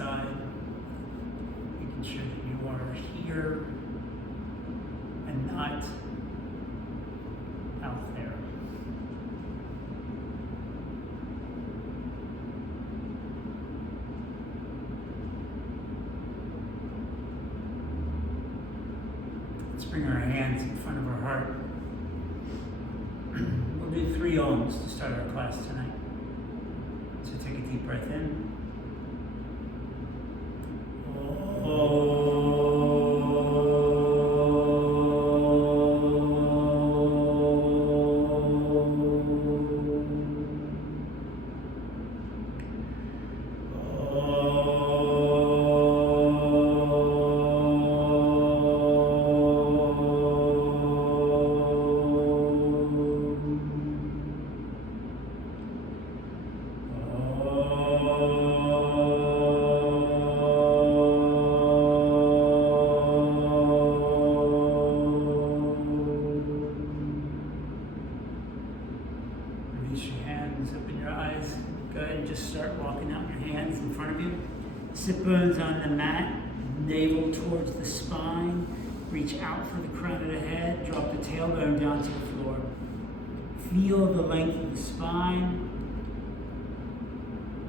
side, making sure that you are here and not out there. Let's bring our hands in front of our heart. We'll do 3 ohms to start our class tonight. So take a deep breath in. Release your hands, open your eyes. Go ahead and just start walking out your hands in front of you. Sit bones on the mat, navel towards the spine. Reach out for the crown of the head. Drop the tailbone down to the floor. Feel the length of the spine.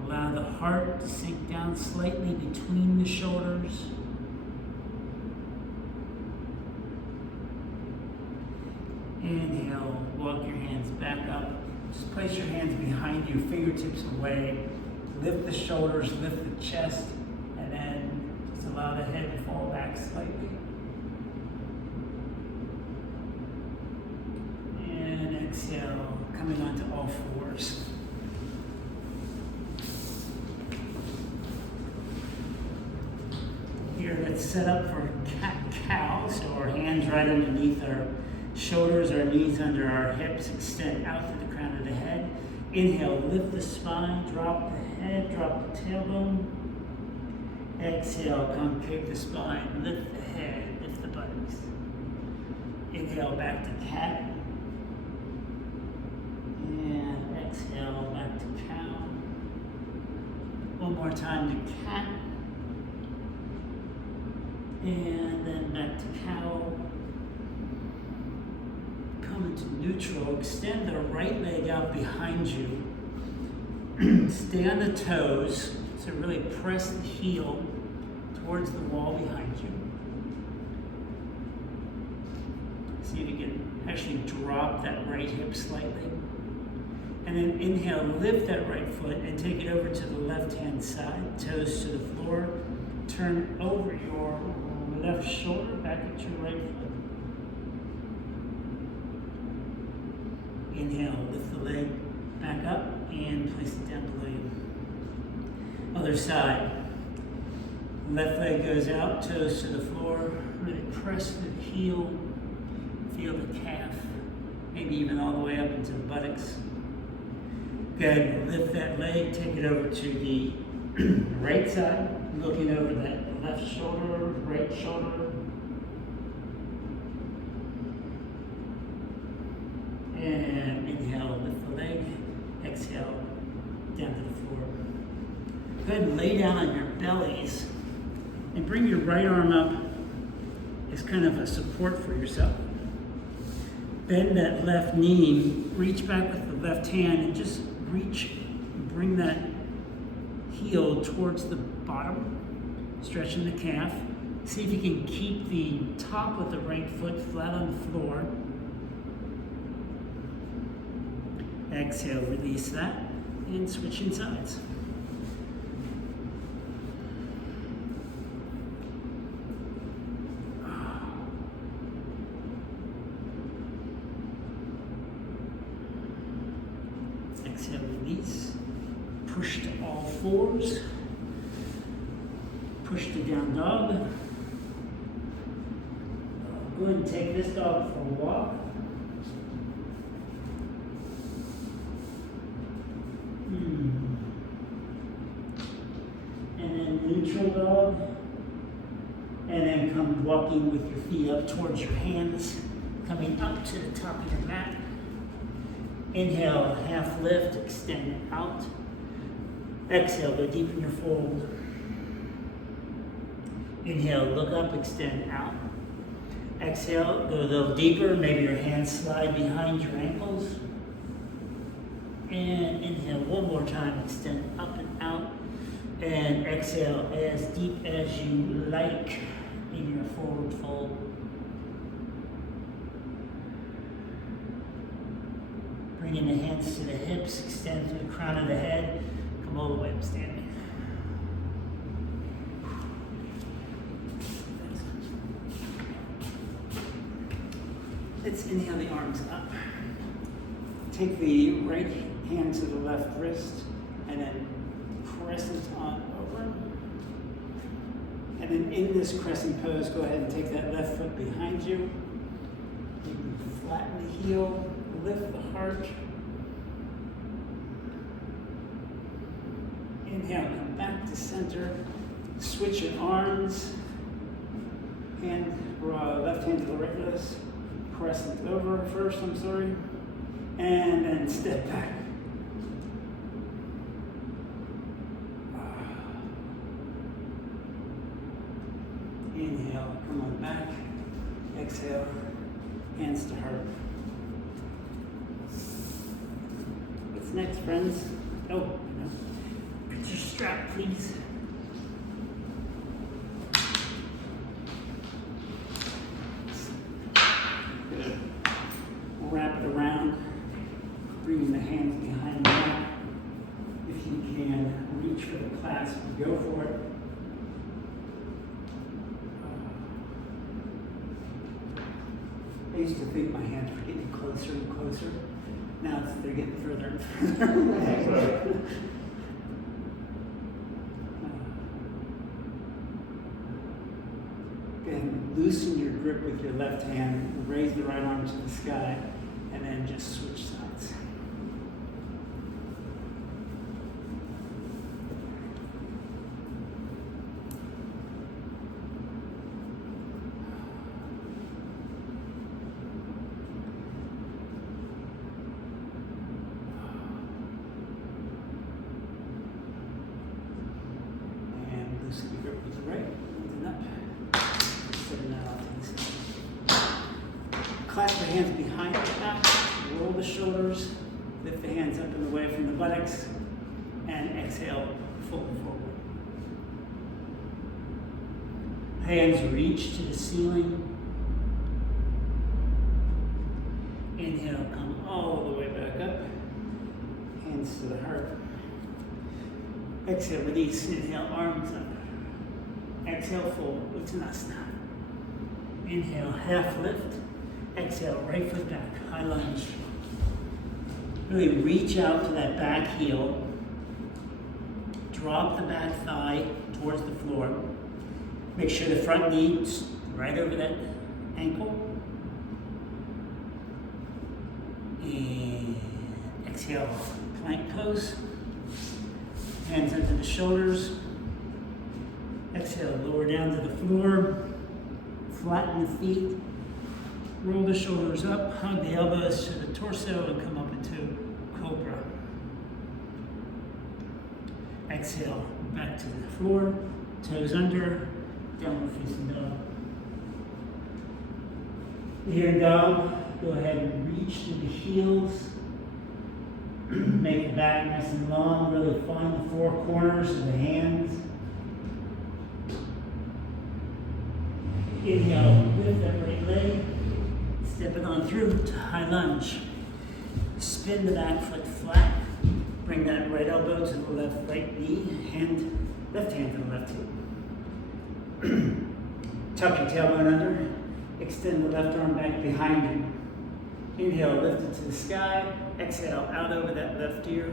Allow the heart to sink down slightly between the shoulders. Inhale, walk your hands back up. Just place your hands behind you, fingertips away. Lift the shoulders, lift the chest, and then just allow the head to fall back slightly. And exhale, coming onto all fours. Here, let's set up for cat-cow, so our hands right underneath our shoulders, our knees under our hips, extend out to the crown of the head. Inhale, lift the spine, drop the head, drop the tailbone. Exhale, concave the spine, lift the head, lift the buttocks. Inhale, back to cat. And exhale, back to cow. One more time to cat. And then back to cow. Come into neutral. Extend the right leg out behind you. Stay on the toes. So really press the heel towards the wall behind you. See if you can actually drop that right hip slightly. And then inhale, lift that right foot and take it over to the left-hand side. Toes to the floor. Turn over your left shoulder back at your right foot. Inhale, lift the leg back up and place it down below you. Other side. Left leg goes out, toes to the floor. Really press the heel. Feel the calf. Maybe even all the way up into the buttocks. Good. Lift that leg, take it over to the right side. Looking over that left shoulder, right shoulder. And inhale, lift the leg. Exhale, down to the floor. Go ahead and lay down on your bellies and bring your right arm up as kind of a support for yourself. Bend that left knee, reach back with the left hand and just reach, bring that heel towards the bottom, stretching the calf. See if you can keep the top of the right foot flat on the floor. Exhale, release that, and switching sides. Exhale, release. Push to all fours. Push to down dog. Go ahead and take this dog for a walk. And then neutral dog. And then come walking with your feet up towards your hands. Coming up to the top of your mat. Inhale, half lift, extend it out. Exhale, go deep in your fold. Inhale, look up, extend out. Exhale, go a little deeper. Maybe your hands slide behind your ankles. And inhale one more time, extend up and out. And exhale as deep as you like in your forward fold. Bringing the hands to the hips, extend to the crown of the head. Come all the way up standing. Let's inhale the arms up. Take the right hand to the left wrist and then crescent on over. And then in this crescent pose, go ahead and take that left foot behind you. You can flatten the heel, lift the heart. Inhale, come back to center. Switch your arms. Left hand to the right wrist. Crescent over first, and then step back. Inhale, come on back. Exhale, hands to heart. What's next, friends? Oh, put your strap, please. Wrap it around, bringing the hands behind the back. If you can reach for the clasp, go for it. I used to think my hands were getting closer and closer. Now they're getting further and further away. Again, loosen your grip with your left hand, raise the right arm to the sky, and then just switch sides. And loosen your grip with the right, lifting up. Clasp the hands behind the back, roll the shoulders, lift the hands up and away from the buttocks, and exhale, fold forward. Hands reach to the ceiling. Inhale, come all the way back up. Hands to the heart. Exhale, release. Inhale, arms up. Exhale, fold, Uttanasana. Inhale, half lift. Exhale, right foot back, high lunge. Really reach out to that back heel. Drop the back thigh towards the floor. Make sure the front knee's right over that ankle. And exhale, plank pose. Hands under the shoulders. Exhale, lower down to the floor. Flatten the feet. Roll the shoulders up, hug the elbows to the torso, and come up into Cobra. Exhale, back to the floor, toes under, downward facing dog. Here in dog, go ahead and reach to the heels. Make the back nice and long, really find the four corners of the hands. Inhale, lift that right leg. Step it on through to high lunge. Spin the back foot flat. Bring that right elbow to the left right knee. Left hand to the left hip. Tuck your tailbone under. Extend the left arm back behind you. Inhale, lift it to the sky. Exhale, out over that left ear.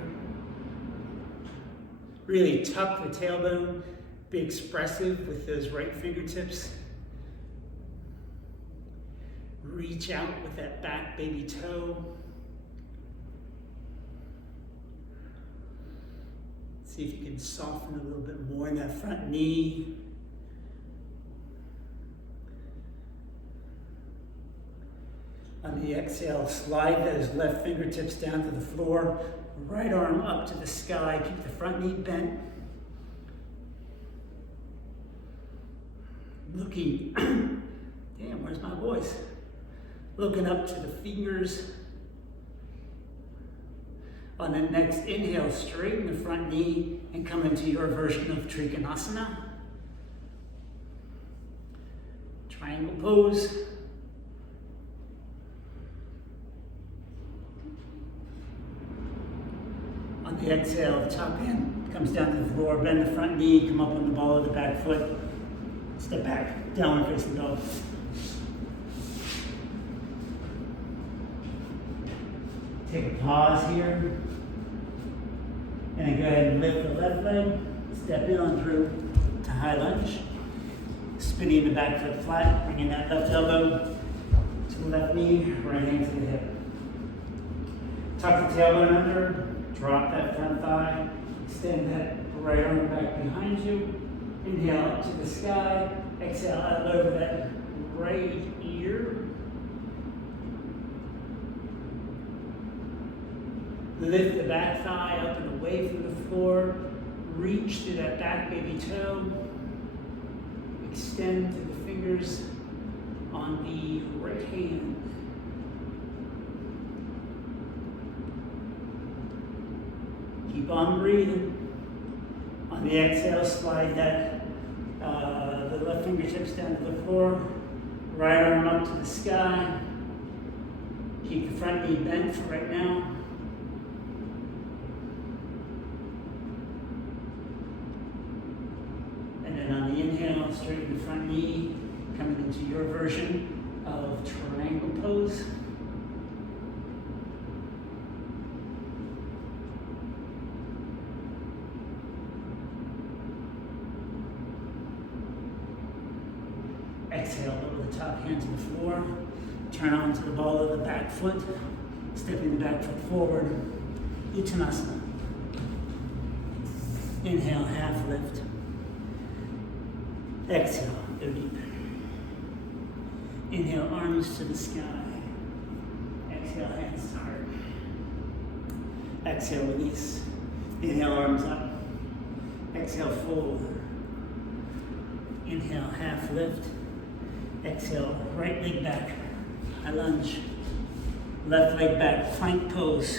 Really tuck the tailbone. Be expressive with those right fingertips. Reach out with that back baby toe. See if you can soften a little bit more in that front knee. On the exhale, slide those left fingertips down to the floor. Right arm up to the sky. Keep the front knee bent. Looking, damn, where's my voice? Looking up to the fingers. On the next inhale, straighten the front knee and come into your version of Trikonasana. Triangle pose. On the exhale, the top hand comes down to the floor, bend the front knee, come up on the ball of the back foot, step back, downward facing dog. Take a pause here, and then go ahead and lift the left leg, step in on through to high lunge, spinning the back foot flat, bringing that left elbow to the left knee, right hand to the hip. Tuck the tailbone under, drop that front thigh, extend that right arm back behind you, inhale up to the sky, exhale out over that right ear. Lift the back thigh up and away from the floor. Reach through that back baby toe. Extend to the fingers on the right hand. Keep on breathing. On the exhale, slide that the left fingertips down to the floor. Right arm up to the sky. Keep the front knee bent for right now. On the inhale, straighten the front knee, coming into your version of triangle pose. Exhale, lower the top hand to the floor, turn onto the ball of the back foot, stepping the back foot forward, Uttanasana. Inhale, half lift. Exhale, go deep. Inhale, arms to the sky. Exhale, hands to heart. Exhale, release. Inhale, arms up. Exhale, fold. Inhale, half lift. Exhale, right leg back. High lunge. Left leg back, plank pose.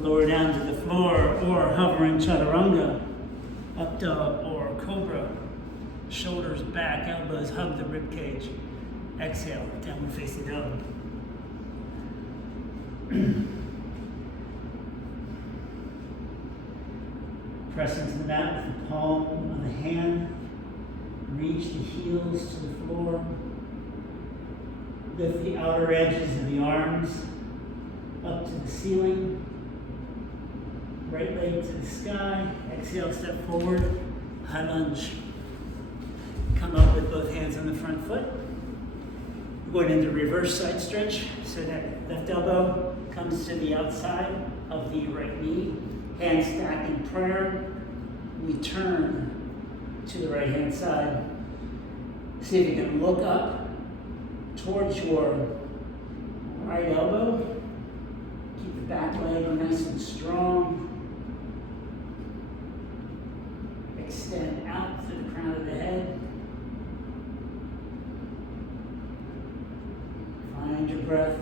Lower down to the floor or hovering chaturanga. Up dog or cobra. Shoulders back, elbows hug the rib cage. Exhale, downward facing dog. Press into the mat with the palm of the hand. Reach the heels to the floor. Lift the outer edges of the arms up to the ceiling. Right leg to the sky. Exhale, step forward. High lunge. Come up with both hands on the front foot. We're going into reverse side stretch. So that left elbow comes to the outside of the right knee. Hands stacked in prayer. We turn to the right hand side. See if you can look up towards your right elbow. Keep the back leg nice and strong. Extend out to the crown of the head. Find your breath.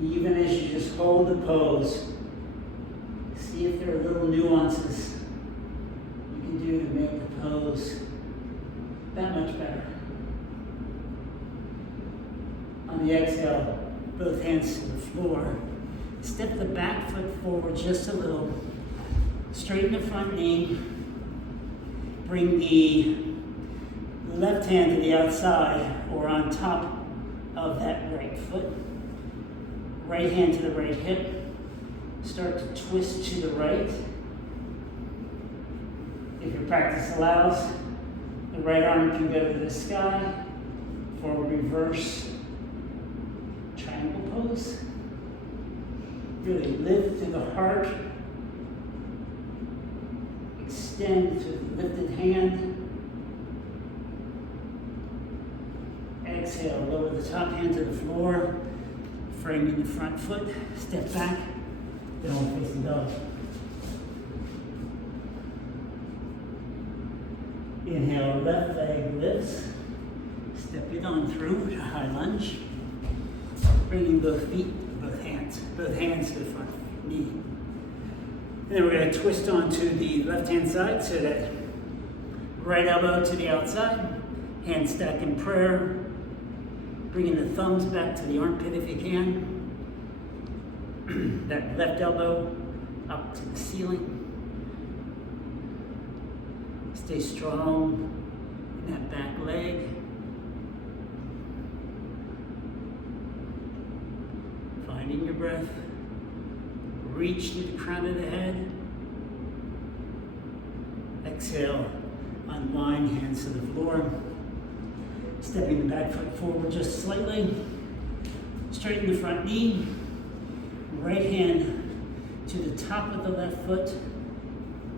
Even as you just hold the pose, see if there are little nuances you can do to make the pose that much better. On the exhale, both hands to the floor. Step the back foot forward just a little. Straighten the front knee. Bring the left hand to the outside or on top of that right foot. Right hand to the right hip. Start to twist to the right. If your practice allows, the right arm can go to the sky for a reverse triangle pose. Really lift to the heart. Extend to the lifted hand. Exhale, lower the top hand to the floor, framing the front foot, step back, downward facing dog. Exhale, left leg lifts. Step it on through to high lunge. Bringing both feet, both hands to the front knee. And then we're going to twist onto the left-hand side so that right elbow to the outside, hand stack in prayer, bringing the thumbs back to the armpit if you can. That left elbow up to the ceiling. Stay strong in that back leg. Finding your breath. Reach to the crown of the head. Exhale, unwind, hands to the floor. Stepping the back foot forward just slightly. Straighten the front knee. Right hand to the top of the left foot.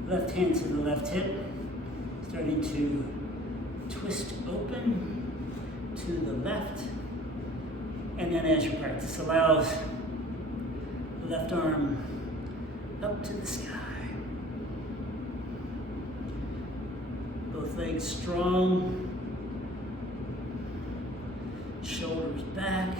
Left hand to the left hip. Starting to twist open to the left. And then as your practice allows, left arm up to the sky. Both legs strong. Shoulders back.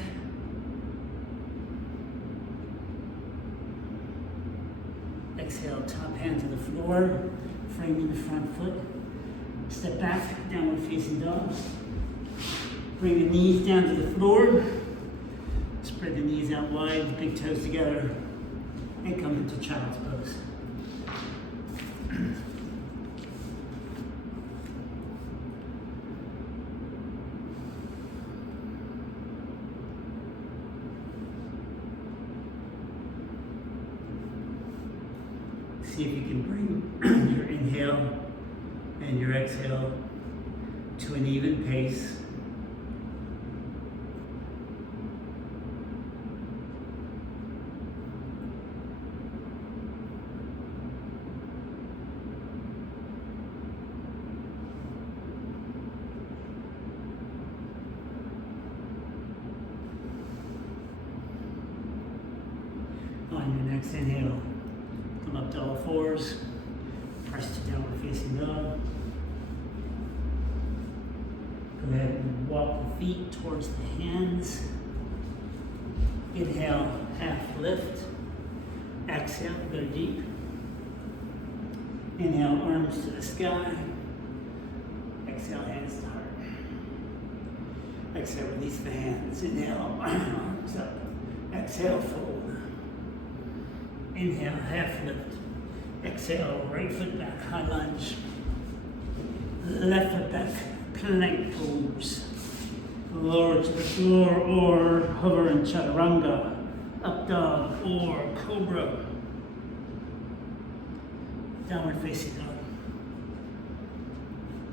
Exhale, top hand to the floor, framing the front foot. Step back, downward facing dog. Bring the knees down to the floor. Spread the knees out wide, big toes together, and come into child's pose. See if you can bring your inhale and your exhale to an even pace. On your next inhale, come up to all fours, press to downward facing dog. Go ahead and walk the feet towards the hands. Inhale, half lift. Exhale, go deep. Inhale, arms to the sky. Exhale, hands to heart. Exhale, release the hands. Inhale, arms up. Exhale, fold. Inhale, half lift. Exhale, right foot back, high lunge. Left foot back, plank pose. Lower to the floor or hover in chaturanga. Up dog or cobra. Downward facing dog.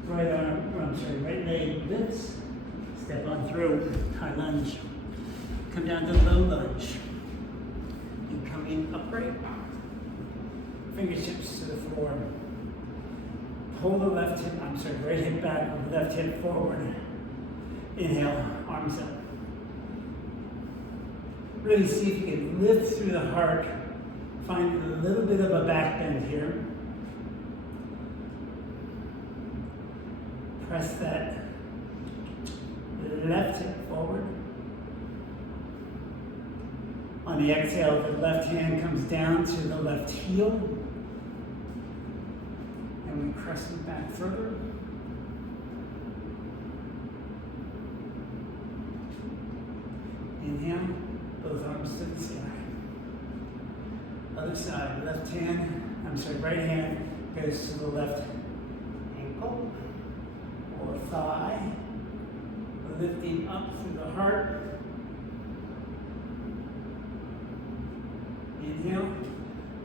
Right leg lifts. Step on through, high lunge. Come down to low lunge. Coming upright, fingertips to the floor. Pull the right hip back, left hip forward. Inhale, arms up. Really see if you can lift through the heart. Find a little bit of a back bend here. Press that left hip forward. On the exhale, the left hand comes down to the left heel. And we press it back further. Inhale, both arms to the sky. Other side, right hand goes to the left ankle or thigh. Lifting up through the heart. Inhale,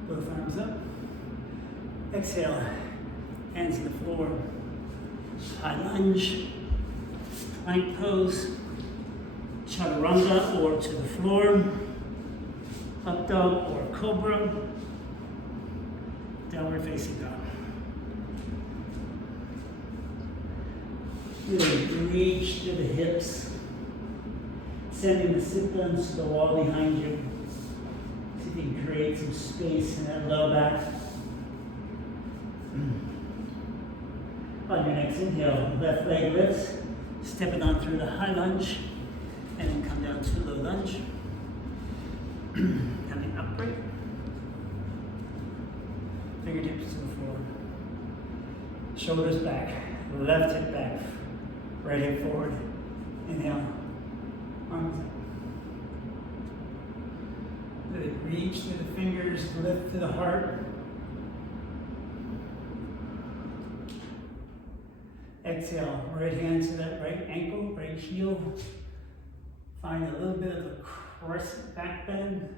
both arms up. Exhale, hands to the floor. High lunge, plank pose, chaturanga or to the floor, up dog or cobra, downward facing dog. Really reach to the hips, sending the sit bones to the wall behind you. See if you can create some space in that low back. On your next inhale, left leg lifts, step it on through the high lunge, and then come down to low lunge. Coming upright. Fingertips to the floor. Shoulders back, left hip back, right hip forward. Inhale, arms up. Let it reach through the fingers, lift to the heart. Exhale, right hand to that right ankle, right heel. Find a little bit of a crescent back bend.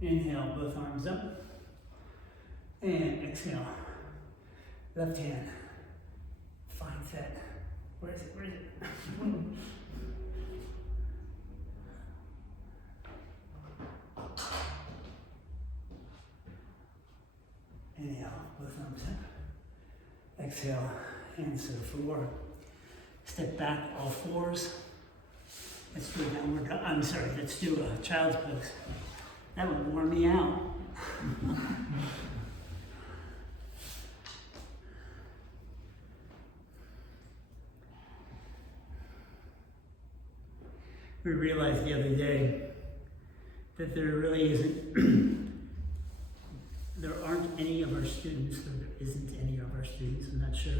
Inhale, both arms up. And exhale, left hand finds that. Where is it? Where is it? Inhale, both arms up. Exhale, hands to the floor. Step back, all fours. Let's do a downward, let's do a child's pose. That would warm me out. We realized the other day that there really isn't, there aren't any of our students, or there isn't any of our students, I'm not sure,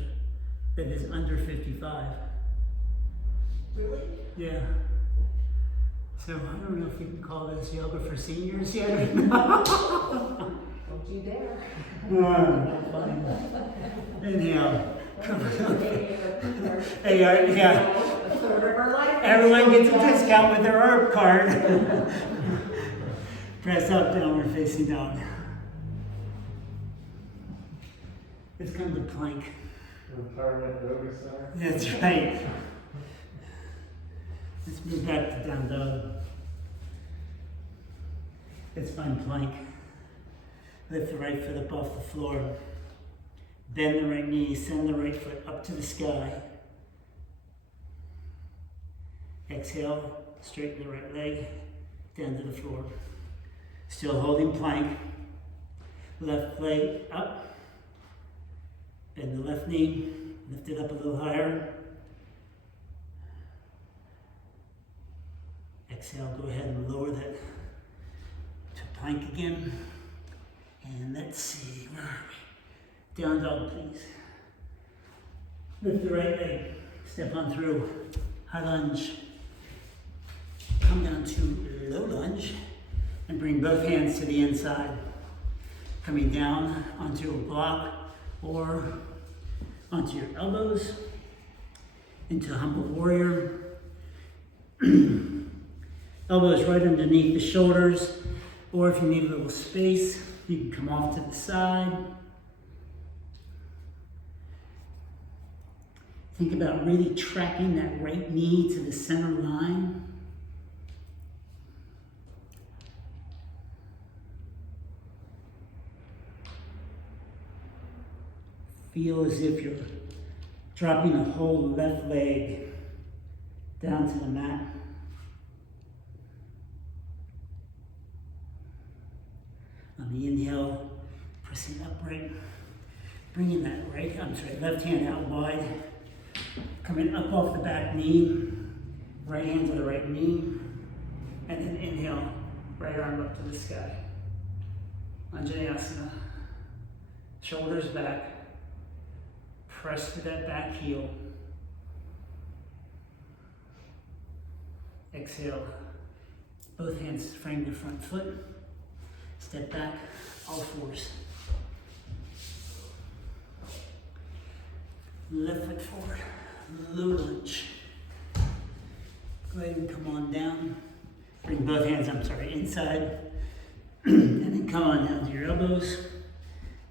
that is under 55. Really? Yeah. So I don't know if we can call this yoga for seniors yet or not. Don't you dare. Not fine. Inhale. Hey, yeah. Everyone gets a discount with their herb card. Press up, downward facing dog. Let's come to plank. Retirement yoga center. That's right. Let's move back to down dog. Let's find plank. Lift the right foot up off the floor. Bend the right knee, send the right foot up to the sky. Exhale, straighten the right leg, down to the floor. Still holding plank. Left leg up. Bend the left knee, lift it up a little higher. Exhale, go ahead and lower that to plank again. And let's see, where are we? Down dog, please. Lift the right leg, step on through, high lunge. Come down to low lunge and bring both hands to the inside. Coming down onto a block or onto your elbows into humble warrior. Elbows right underneath the shoulders, or if you need a little space, you can come off to the side. Think about really tracking that right knee to the center line. Feel as if you're dropping the whole left leg down to the mat. On the inhale, pressing upright, bringing that left hand out wide, coming up off the back knee, right hand to the right knee, and then inhale, right arm up to the sky. Anjaneyasana, shoulders back, press to that back heel. Exhale, both hands frame the front foot. Step back, all fours. Left foot forward, low lunge. Go ahead and come on down. Bring both hands, inside. And then come on down to your elbows.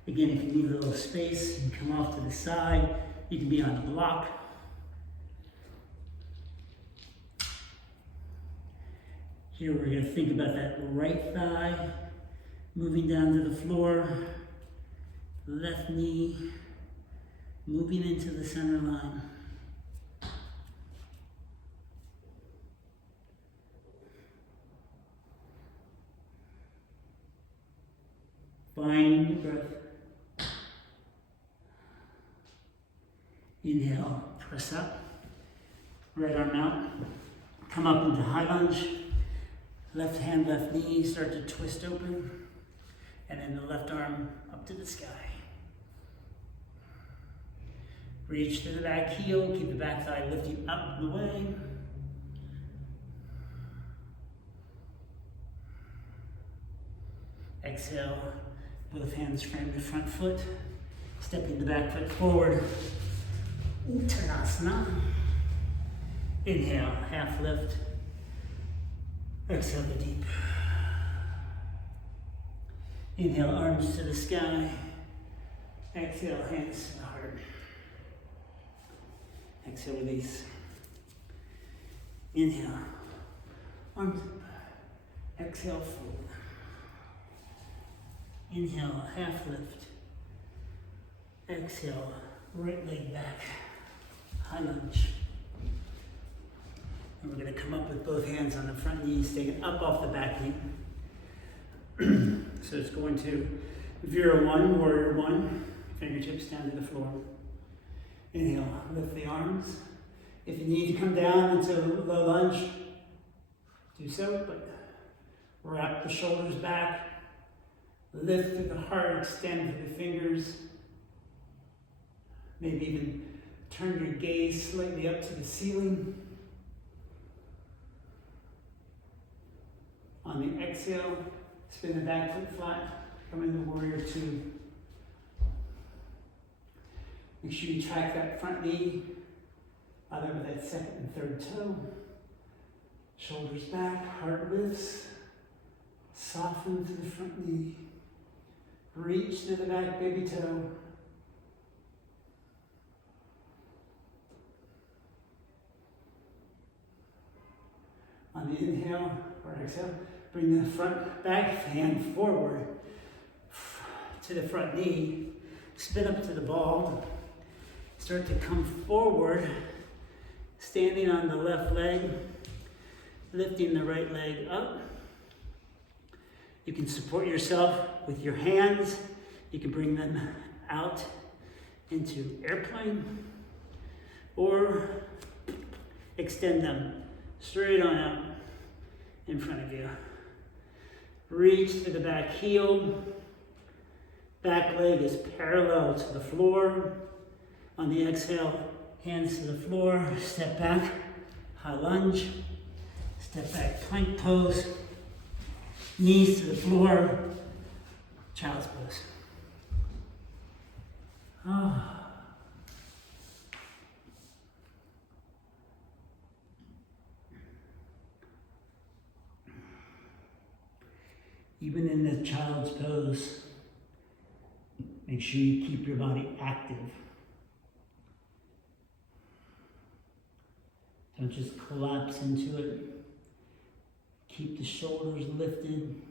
Again, if you need a little space, you can come off to the side. You can be on the block. Here we're going to think about that right thigh. Moving down to the floor, left knee, moving into the center line. find your breath. Inhale, press up. Right arm out. Come up into high lunge. Left hand, left knee, start to twist open. And then the left arm up to the sky. Reach to the back heel, keep the back thigh lifting up and away. Exhale, both hands frame the front foot, stepping the back foot forward. Uttanasana. Inhale, half lift. Exhale, the deep. Inhale, arms to the sky. Exhale, hands to the heart. Exhale, release. Inhale, arms up. Exhale, fold. Inhale, half lift. Exhale, right leg back. High lunge. And we're going to come up with both hands on the front knees, taking up off the back knee. So it's going to Vira 1, Warrior 1, fingertips down to the floor. Inhale, lift the arms. If you need to come down into low lunge, do so, but wrap the shoulders back, lift through the heart, extend through the fingers. Maybe even turn your gaze slightly up to the ceiling. On the exhale, spin the back foot flat, come into Warrior 2. Make sure you track that front knee, either with that second and third toe. Shoulders back, heart lifts, soften to the front knee. Reach to the back baby toe. On the inhale or exhale, bring the front back hand forward to the front knee. Spin up to the ball. Start to come forward, standing on the left leg, lifting the right leg up. You can support yourself with your hands. You can bring them out into airplane or extend them straight on out in front of you. Reach to the back heel. Back leg is parallel to the floor. On the exhale, hands to the floor, step back, high lunge, step back, plank pose, knees to the floor, child's pose. Even in the child's pose, make sure you keep your body active. Don't just collapse into it. Keep the shoulders lifted.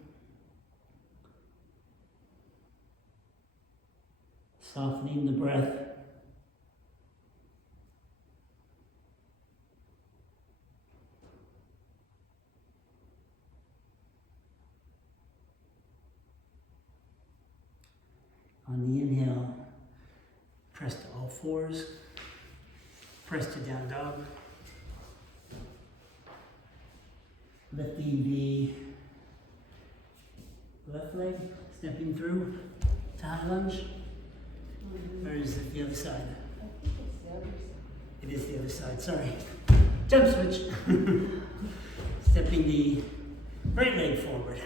Softening the breath. On the inhale, press to all fours. Press to down dog. Lifting the left leg, stepping through to high lunge. Or is it the other side? I think it's the other side. It is the other side, sorry. Jump switch. Stepping the right leg forward.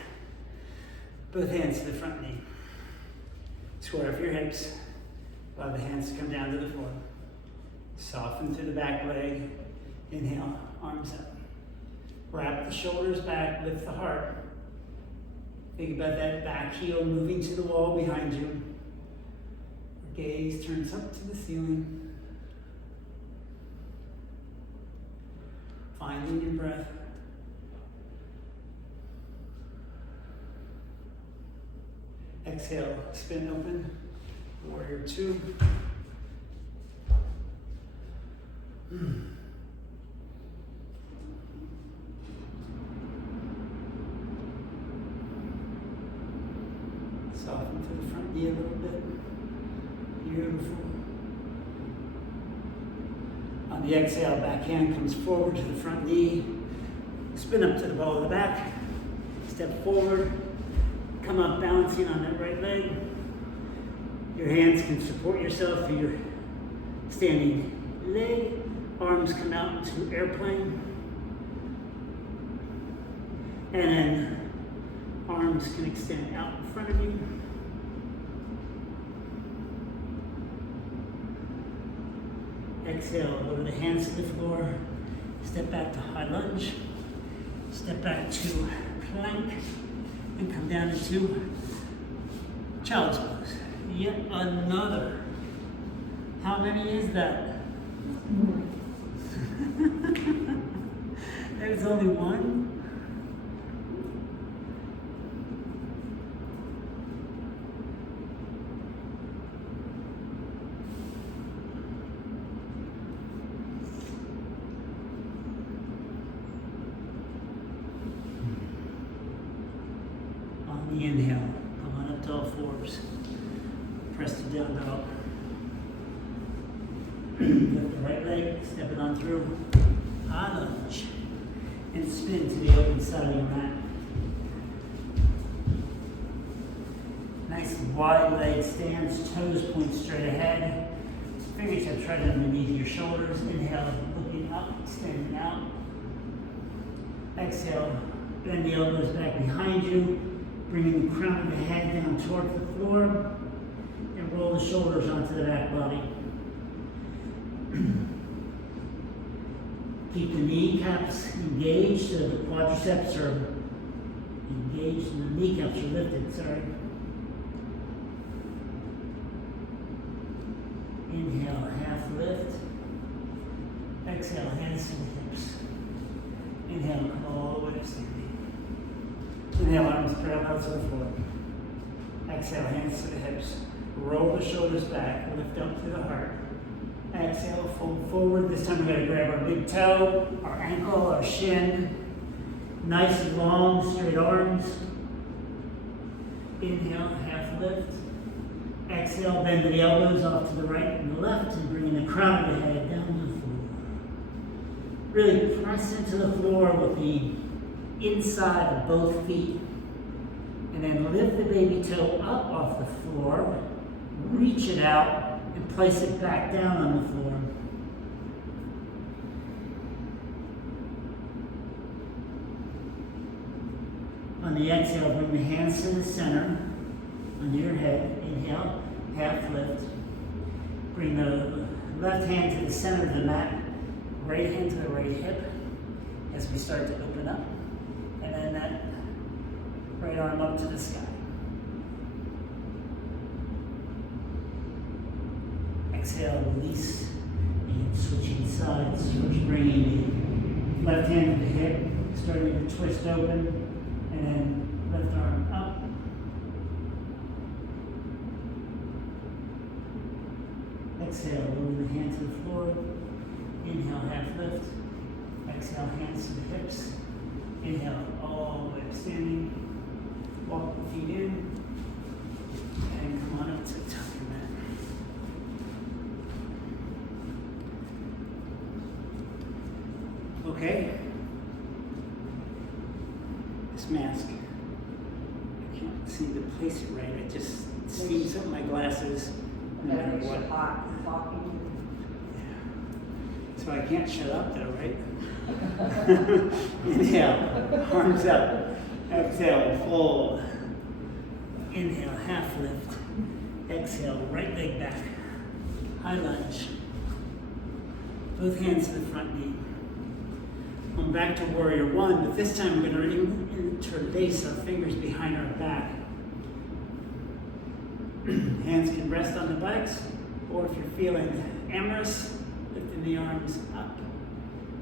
Both hands to the front knee. Square up your hips. Allow the hands to come down to the floor. Soften through the back leg. Inhale, arms up. Wrap the shoulders back, lift the heart. Think about that back heel moving to the wall behind you. Gaze turns up to the ceiling. Finding your breath. Exhale, spin open. Warrior 2. Soften to the front knee a little bit. Beautiful. On the exhale, back hand comes forward to the front knee. Spin up to the ball of the back. Step forward. Come up balancing on that right leg. Your hands can support yourself for your standing leg. Arms come out to airplane. And then arms can extend out in front of you. Exhale, lower the hands to the floor. Step back to high lunge. Step back to plank. And come down into child's pose. Yet another. How many is that? There's only one. On the inhale, come on up to all fours. Press to down dog. Lift the right leg, step it on through. High lunge. And spin to the open side of your mat. Nice wide leg stance, toes point straight ahead. Fingertips right underneath your shoulders. Inhale, looking up, extending out. Exhale, bend the elbows back behind you, bringing the crown of the head down towards the floor, and roll the shoulders onto the back body. Keep the kneecaps engaged so the quadriceps are engaged and the kneecaps are lifted, sorry. Inhale, half lift. Exhale, hands to the hips. Inhale, come all the way to standing. Inhale, arms parallel to the floor. Exhale, hands to the hips. Roll the shoulders back, lift up to the heart. Exhale, fold forward. This time we're going to grab our big toe, our ankle, our shin. Nice and long, straight arms. Inhale, half lift. Exhale, bend the elbows off to the right and the left and bringing the crown of the head down to the floor. Really press into the floor with the inside of both feet. And then lift the baby toe up off the floor, reach it out, and place it back down on the floor. On the exhale, bring the hands to the center under your head. Inhale, half lift. Bring the left hand to the center of the mat, right hand to the right hip as we start to open up. And then that right arm up to the sky. Exhale, release, and switching sides. First bringing the left hand to the hip, starting to twist open, and then left arm up. Exhale, lower the hand to the floor. Inhale, half lift. Exhale, hands to the hips. Inhale, all the way up standing. Walk the feet in. And come on up to the top of your mat. Okay. This mask, I can't seem to place it right. It just seems up my glasses no matter what. Hot, talking. So I can't shut up though, right? Inhale, arms up. Exhale, fold. Inhale, half lift. Exhale, right leg back. High lunge. Both hands to the front knee. Come back to warrior one, but this time we're going to interlace our fingers behind our back. Hands can rest on the buttocks, or if you're feeling amorous, lifting the arms up.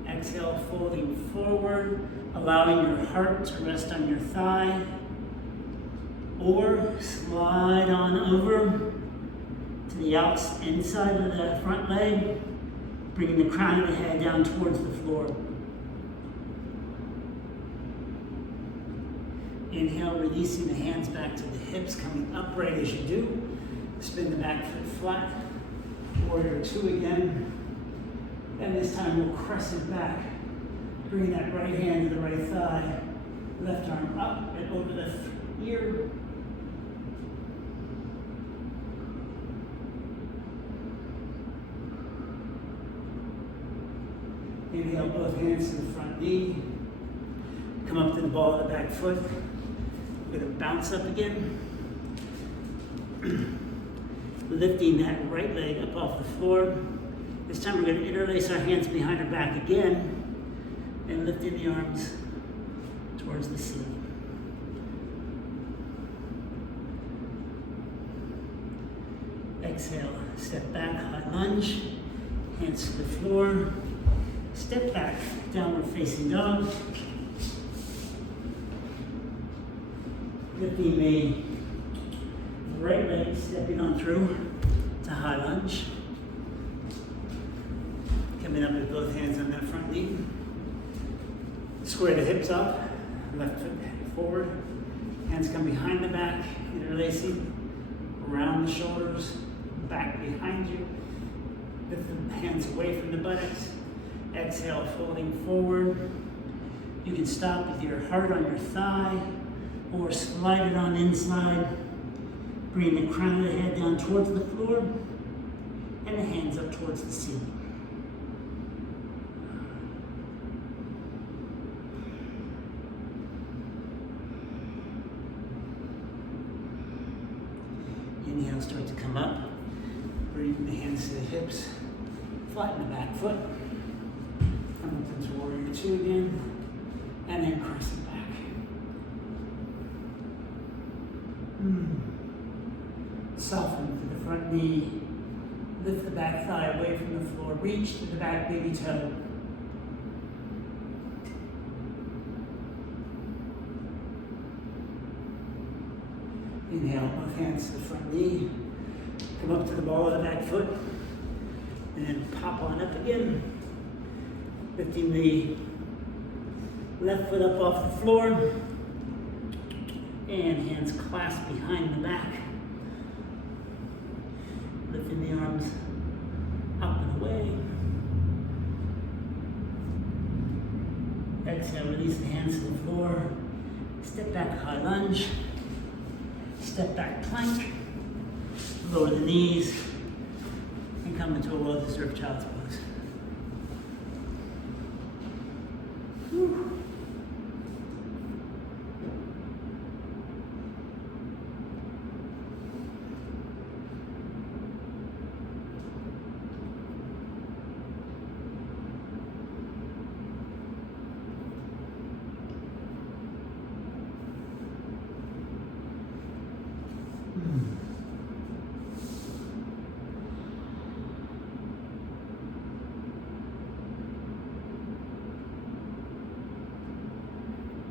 Exhale, folding forward, allowing your heart to rest on your thigh, or slide on over to the inside of the front leg, bringing the crown of the head down towards the floor. Inhale, releasing the hands back to the hips, coming upright as you do. Spin the back foot flat. Warrior two again. And this time we'll crescent back. Bring that right hand to the right thigh. Left arm up and over the ear. Inhale, both hands to the front knee. Come up to the ball of the back foot. We're going to bounce up again. Lifting that right leg up off the floor. This time we're going to interlace our hands behind our back again and lifting the arms towards the ceiling. Exhale, step back, high lunge, hands to the floor. Step back, downward facing dog. Lifting the right leg, stepping on through to high lunge. Coming up with both hands on that front knee. Square the hips up, left foot forward. Hands come behind the back, interlacing around the shoulders, back behind you. Lift the hands away from the buttocks. Exhale, folding forward. You can stop with your heart on your thigh or slide it on inside. Bring the crown of the head down towards the floor and the hands up towards the ceiling. Inhale, start to come up. Bring the hands to the hips. Flatten the back foot. Come up into warrior two again. And then crescent back. Soften to the front knee. Lift the back thigh away from the floor. Reach to the back baby toe. Inhale, both hands to the front knee. Come up to the ball of the back foot. And then pop on up again. Lifting the left foot up off the floor. And hands clasped behind the back. Lifting the arms up and away. Exhale, release the hands to the floor. Step back, high lunge. Step back plank. Lower the knees. And come into a well-deserved child's pose. Whew.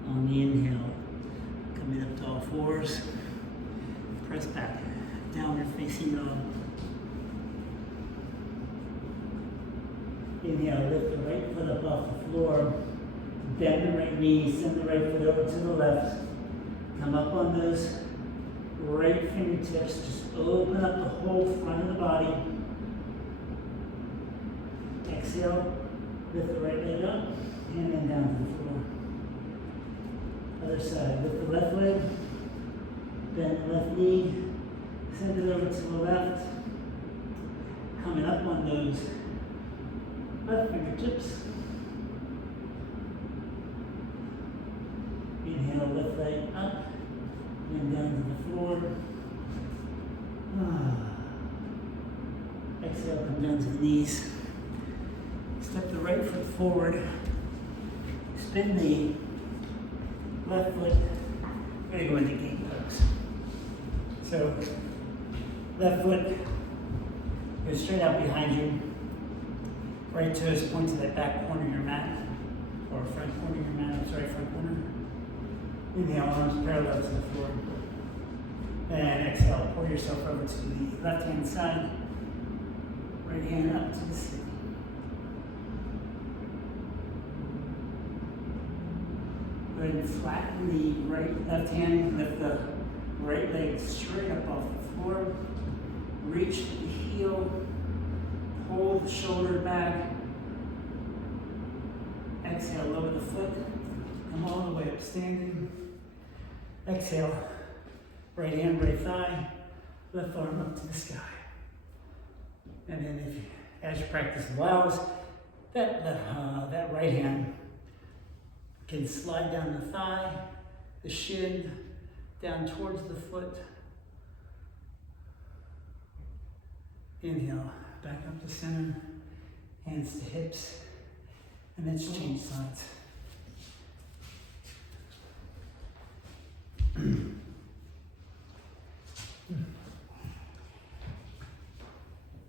On the inhale, coming up to all fours, press back, downward facing dog. Inhale, lift the right foot up off the floor, bend the right knee, send the right foot over to the left. Come up on those right fingertips, just open up the whole front of the body. Exhale, lift the right leg up, and then down to the floor. Other side, lift the left leg, bend the left knee, send it over to the left. Coming up on those left fingertips. Inhale, left leg up, and down to the floor. Exhale, come down to the knees. Step the right foot forward. Spin the left foot. We're going to go into gate pose. So, left foot goes straight out behind you. Right toes point to that back corner of your mat, or front corner of your mat, front corner. Inhale, arms parallel to the floor. And exhale, pull yourself over to the left-hand side. Right hand up to the ceiling. Go ahead and flatten the left hand, lift the right leg straight up off the floor. Reach the heel, pull the shoulder back. Exhale, lower the foot, come all the way up standing. Exhale, right hand, right thigh, left arm up to the sky. And then if you, as your practice allows, that right hand can slide down the thigh, the shin, down towards the foot. Inhale, back up to center, hands to hips, and then just change sides.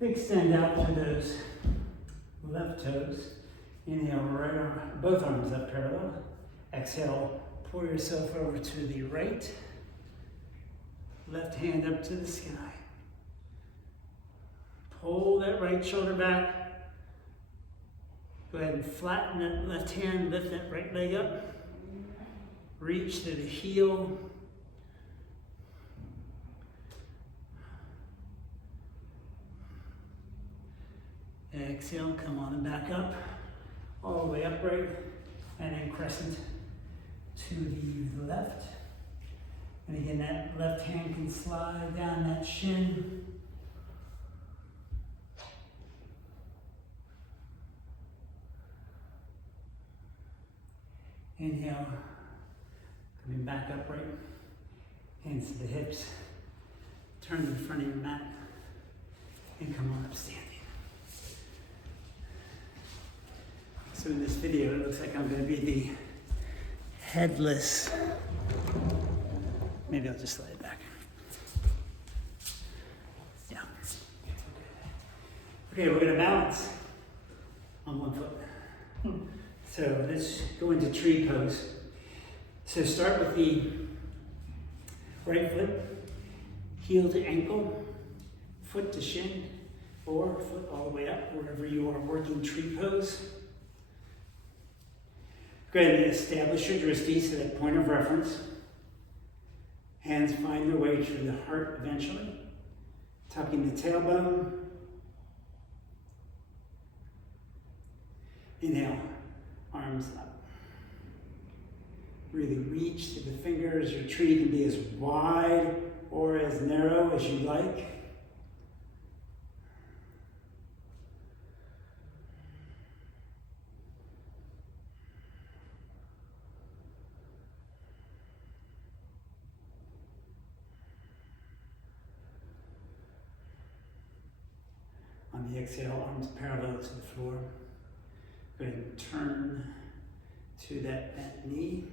Extend out to those left toes. Inhale, right arm, both arms up parallel. Exhale, pull yourself over to the right. Left hand up to the sky. Pull that right shoulder back. Go ahead and flatten that left hand, lift that right leg up. Reach to the heel. Exhale, come on and back up. All the way upright. And then crescent to the left. And again, that left hand can slide down that shin. Inhale, coming back upright, hands to the hips, turn to the front of your mat, and come on up standing. So in this video, it looks like I'm going to be the headless. Maybe I'll just slide it back. Yeah. Okay, we're going to balance on one foot. So let's go into tree pose. So start with the right foot, heel to ankle, foot to shin, or foot all the way up, wherever you are working tree pose. Go ahead and establish your drishti, so that point of reference. Hands find their way to the heart eventually. Tucking the tailbone. Inhale, arms up. Really reach to the fingers. Your tree can be as wide or as narrow as you like. On the exhale, arms parallel to the floor. Go ahead and turn to that bent knee.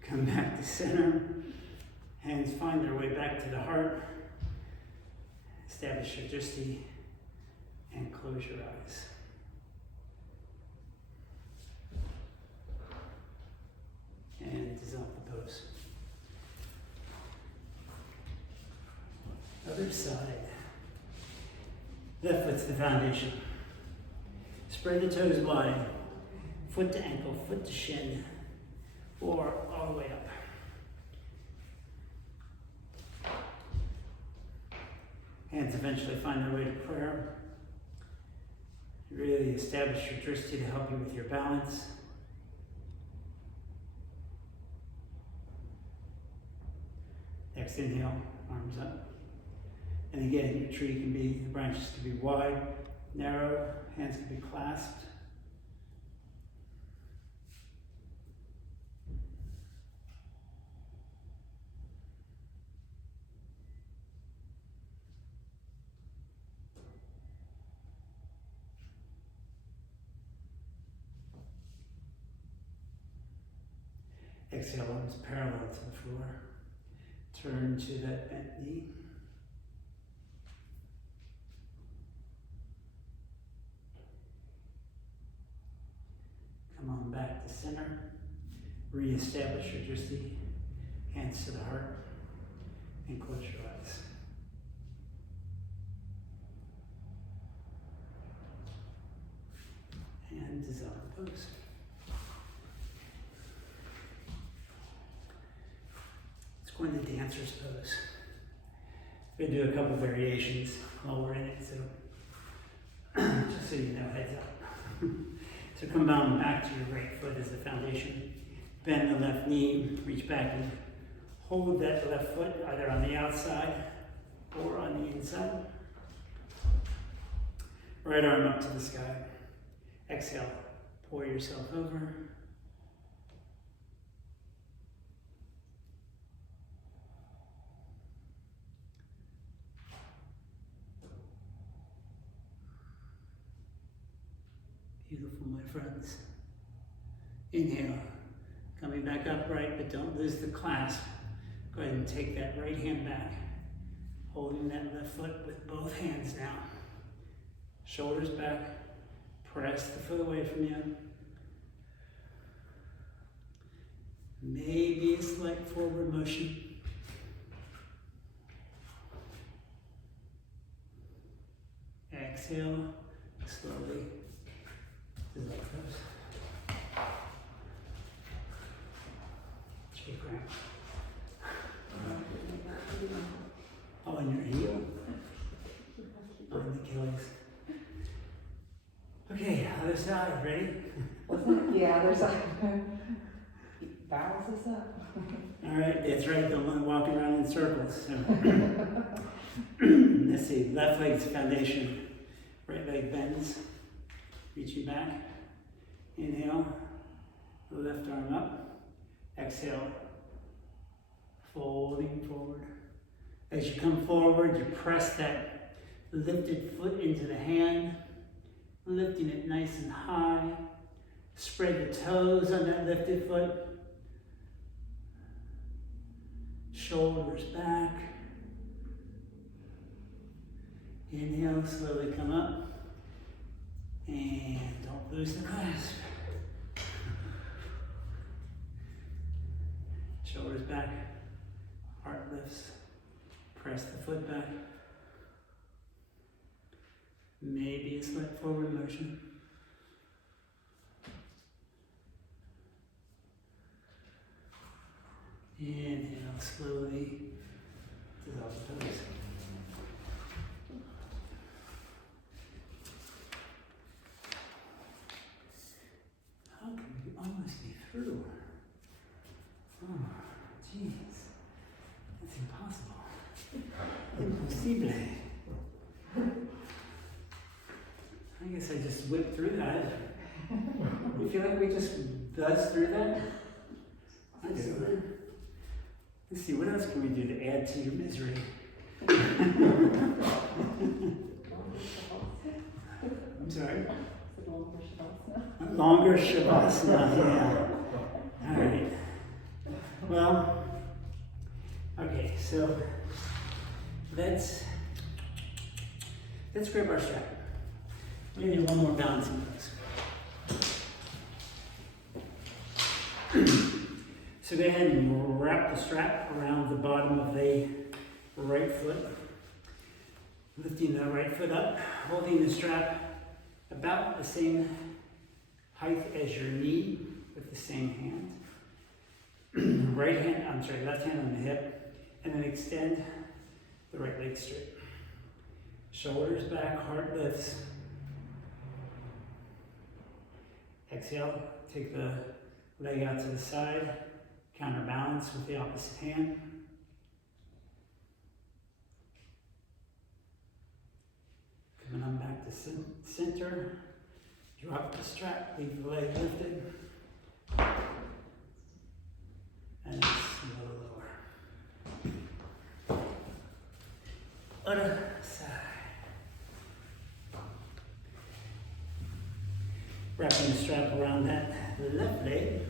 Come back to center. Hands find their way back to the heart. Establish your drishti and close your eyes. And dissolve the pose. Other side. Left foot's the foundation. Spread the toes wide. Foot to ankle, foot to shin, or all the way up. Hands eventually find their way to prayer. Really establish your drishti to help you with your balance. Next inhale, arms up. And again, your tree can be, the branches can be wide, narrow, hands can be clasped. Exhale, arms parallel to the floor. Turn to that bent knee. Come on back to center. Re-establish your drishti. Hands to the heart. And close your eyes. pose. Let's go into dancer's pose. We're gonna do a couple variations while we're in it, so just so you know, heads up. So come down back to your right foot as the foundation. Bend the left knee, reach back and hold that left foot either on the outside or on the inside. Right arm up to the sky. Exhale, pour yourself over. Beautiful, my friends. Inhale, coming back upright, but don't lose the clasp. Go ahead and take that right hand back, holding that left foot with both hands now. Shoulders back, press the foot away from you. Maybe a slight forward motion. Exhale, slowly. Dissolve those. Shake around. On your heel. On the Achilles. Okay, other side, ready? Yeah, there's a balance us up. All right, that's right, don't want to walk around in circles. So. Let's see, left leg's foundation, right leg bends, reaching back. Inhale, left arm up. Exhale, folding forward. As you come forward, you press that lifted foot into the hand, lifting it nice and high. Spread the toes on that lifted foot. Shoulders back. Inhale, slowly come up. And don't lose the clasp. Shoulders back. Heart lifts. Press the foot back. Maybe a slight forward motion. Inhale, slowly dissolve the toes. How can we almost be through? Oh, jeez. That's impossible. Impossible. I guess I just whipped through that. You feel like we just buzzed through that? I do. Let's see, what else can we do to add to your misery? I'm sorry? Longer Shavasana, yeah. All right. Well, okay, so let's grab our strap. We're gonna do one more balancing pose. So go ahead and wrap the strap around the bottom of the right foot. Lifting the right foot up, holding the strap about the same height as your knee with the same hand. Left hand on the hip, and then extend the right leg straight. Shoulders back, heart lifts. Exhale, take the leg out to the side. Counterbalance with the opposite hand. Coming on back to center. Drop the strap, leave the leg lifted. And it's a little lower. Other side. Wrapping the strap around that left leg.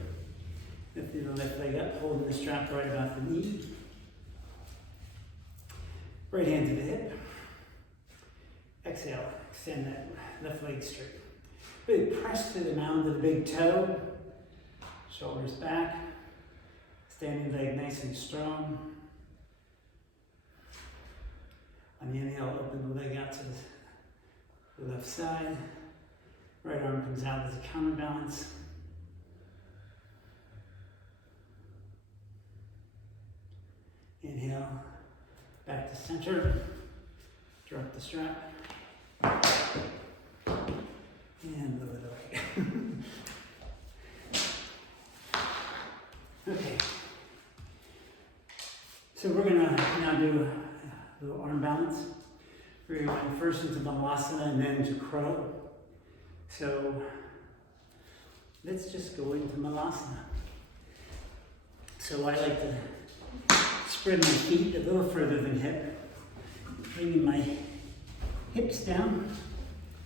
Lifting the left leg up, holding the strap right about the knee. Right hand to the hip. Exhale, extend that left leg straight. Really press to the mound of the big toe. Shoulders back. Standing leg nice and strong. On the inhale, open the leg out to the left side. Right arm comes out as a counterbalance. Inhale, back to center. Drop the strap. And lower the leg. Okay. So we're gonna now do a little arm balance. We're going first into Malasana and then to Crow. So let's just go into Malasana. So I like to spread my feet a little further than hip, bringing my hips down,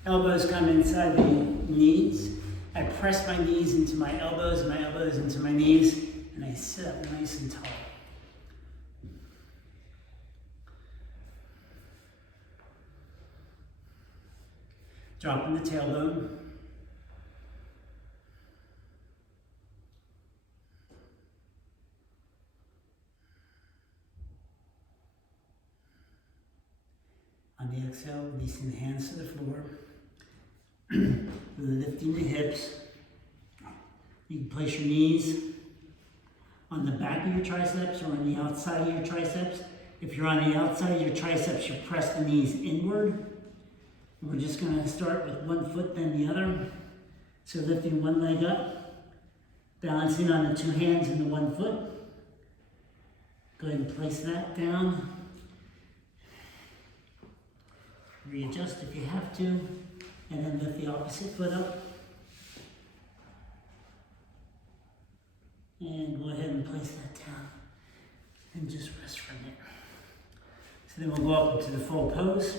elbows come inside the knees. I press my knees into my elbows and my elbows into my knees, and I sit up nice and tall. Dropping the tailbone. On the exhale, releasing the hands to the floor. Lifting the hips. You can place your knees on the back of your triceps or on the outside of your triceps. If you're on the outside of your triceps, you press the knees inward. We're just going to start with one foot, then the other. So lifting one leg up, balancing on the two hands and the one foot. Go ahead and place that down. Readjust if you have to, and then lift the opposite foot up. And go ahead and place that down, and just rest from it. So then we'll go up into the full pose,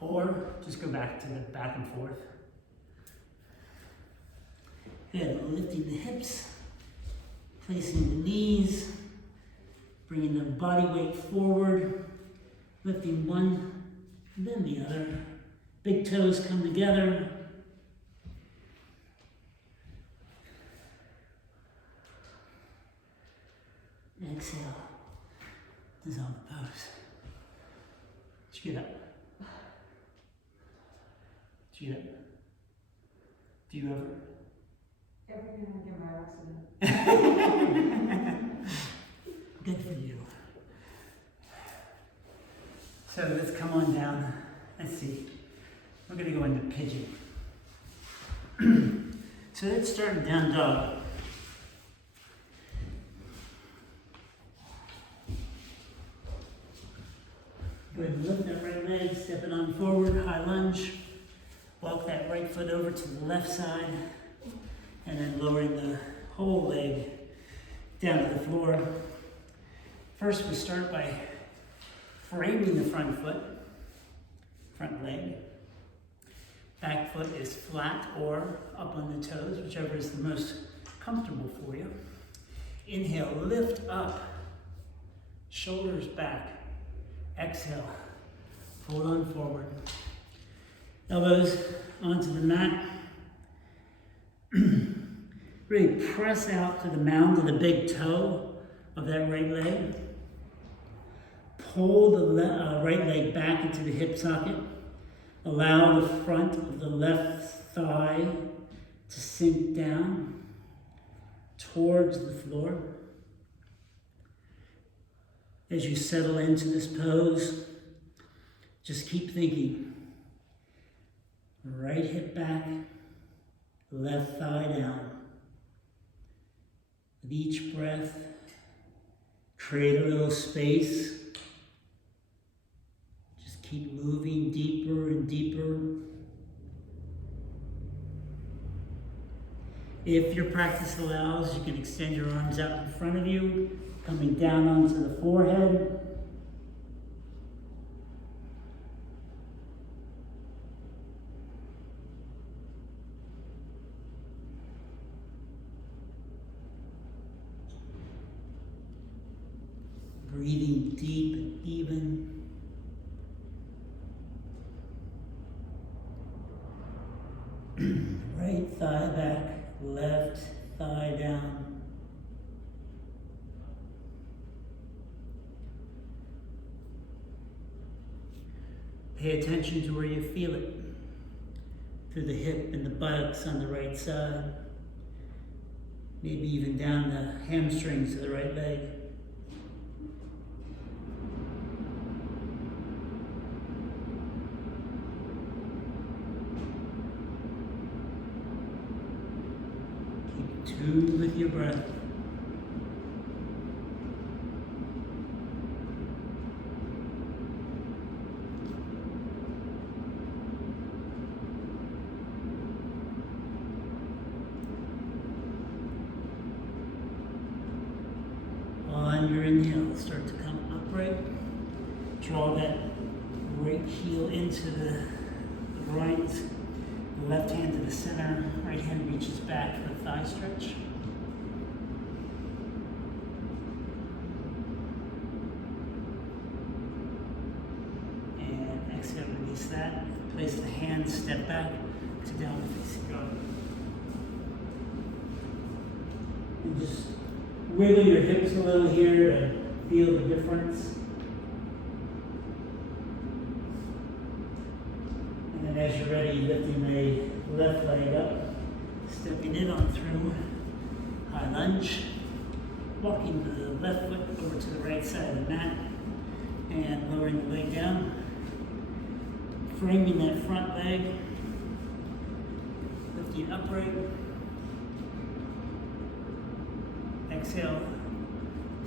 or just go back to the back and forth. Good, lifting the hips, placing the knees, bringing the body weight forward, lifting one, then the other. Big toes come together. Exhale. Dissolve the pose. Did you get up? Did you get up? Do you ever? Every time I get my accident. Good for you. So let's come on down. Let's see. We're going to go into pigeon. So let's start down dog. Go ahead and lift that right leg, step it on forward, high lunge. Walk that right foot over to the left side, and then lowering the whole leg down to the floor. First, we start by framing the front foot, front leg. Back foot is flat or up on the toes, whichever is the most comfortable for you. Inhale, lift up, shoulders back. Exhale, hold on forward. Elbows onto the mat. Really press out to the mound of the big toe of that right leg. Pull the right leg back into the hip socket. Allow the front of the left thigh to sink down towards the floor. As you settle into this pose, just keep thinking. Right hip back, left thigh down. With each breath, create a little space. Just keep moving deeper and deeper. If your practice allows, you can extend your arms out in front of you, coming down onto the forehead. Breathing deep and even. Right thigh back, left thigh down. Pay attention to where you feel it. through the hip and the buttocks on the right side. Maybe even down the hamstrings of the right leg. Keep tuned with your breath. On your inhale, start to come upright. Draw that right heel into the groins. The left hand to the center. Right hand reaches back for a thigh stretch. And exhale, release that. Place the hands, step back to downward facing dog. And just wiggle your hips a little here to feel the difference. And then as you're ready, lifting the left leg up, stepping it on through, high lunge, walking the left foot over to the right side of the mat, and lowering the leg down, framing that front leg, lifting upright. Exhale,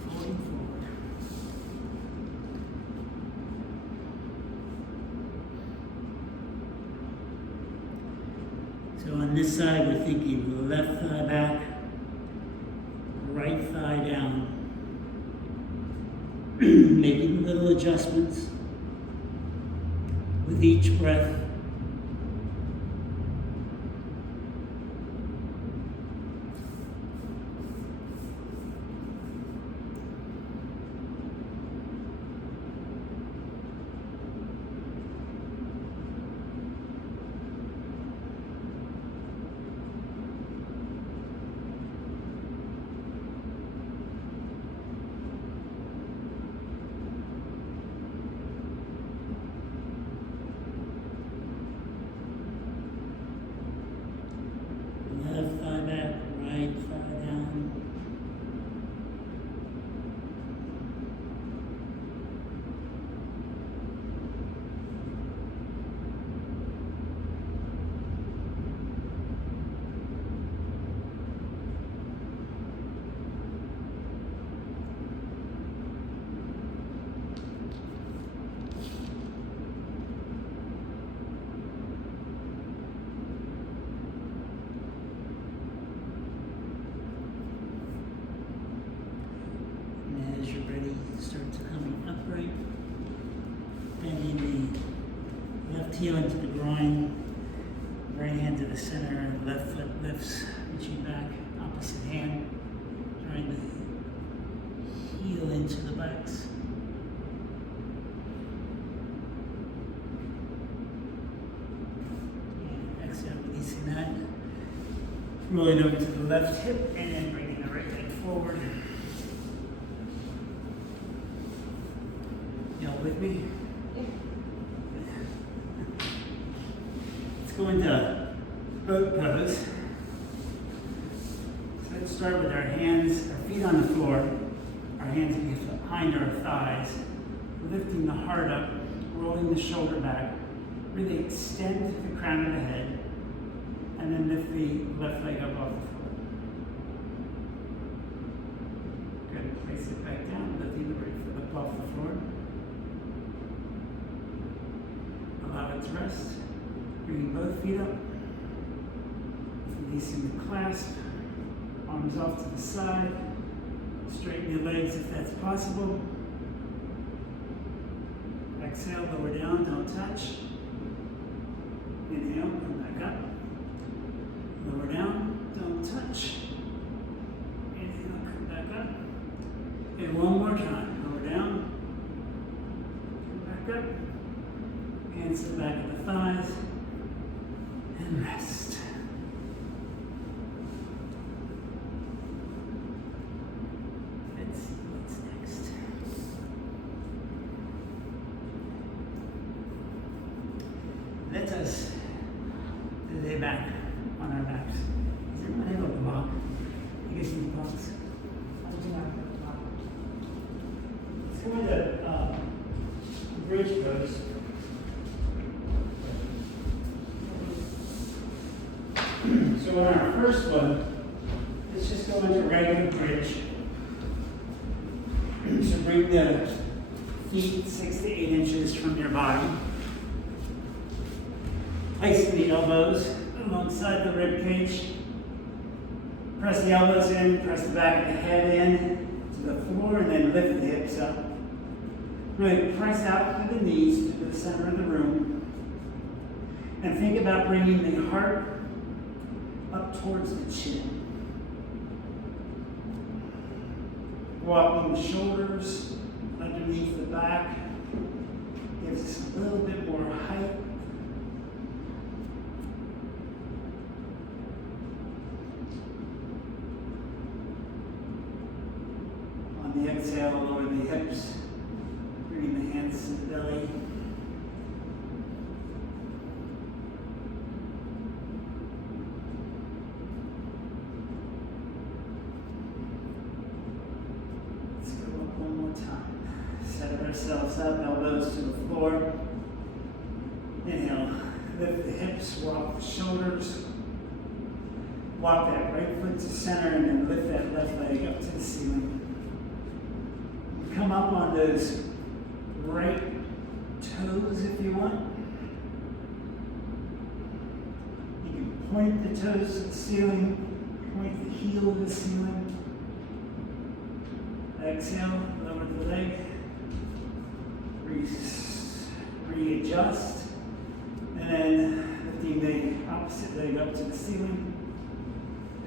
folding forward. So on this side, we're thinking left thigh back, right thigh down. Making little adjustments with each breath. Left thigh back, right thigh down. And as you're ready, start to coming upright. Bending the left heel into the groin, right hand to the center, left foot lifts, reaching back, opposite hand, drawing the heel into the buttocks. And exhale, releasing that. Rolling over to the left hip and bringing the right leg forward. Y'all with me? Let's go into boat pose. So let's start with our hands, our feet on the floor, our hands behind our thighs, lifting the heart up, rolling the shoulder back, really extend the crown of the head, and then lift the left leg up off the floor. Good, place it back down, lifting the right foot up off the floor. Allow it to rest. Bringing both feet up. Releasing the clasp. Arms off to the side. Straighten your legs if that's possible. Exhale, lower down, don't touch. Inhale, come back up. Lower down, don't touch. Inhale, come back up. And one more time. Lower down. Come back up. Hands to the back of the thighs. And rest. Let's see what's next. Let us lay back on our backs. Does anyone have a block? You guys need blocks? I do not have a problem. For the bridge pose. So on our first one, let's just go into regular bridge. So bring the feet 6 to 8 inches from your body. Place the elbows alongside the rib cage. Press the elbows in, press the back of the head in to the floor, and then lift the hips up. Really press out through the knees to the center of the room. And think about bringing the heart up towards the chin. Walking the shoulders underneath the back gives us a little bit more height. On the exhale, lower the hips, bringing the hands to the belly. Let's go up one more time. Set ourselves up, elbows to the floor. Inhale, lift the hips, walk the shoulders. Walk that right foot to center and then lift that left leg up to the ceiling. Come up on those right toes if you want. You can point the toes to the ceiling, point the heel to the ceiling. Exhale, lower the leg. Readjust. And then lifting the opposite leg up to the ceiling.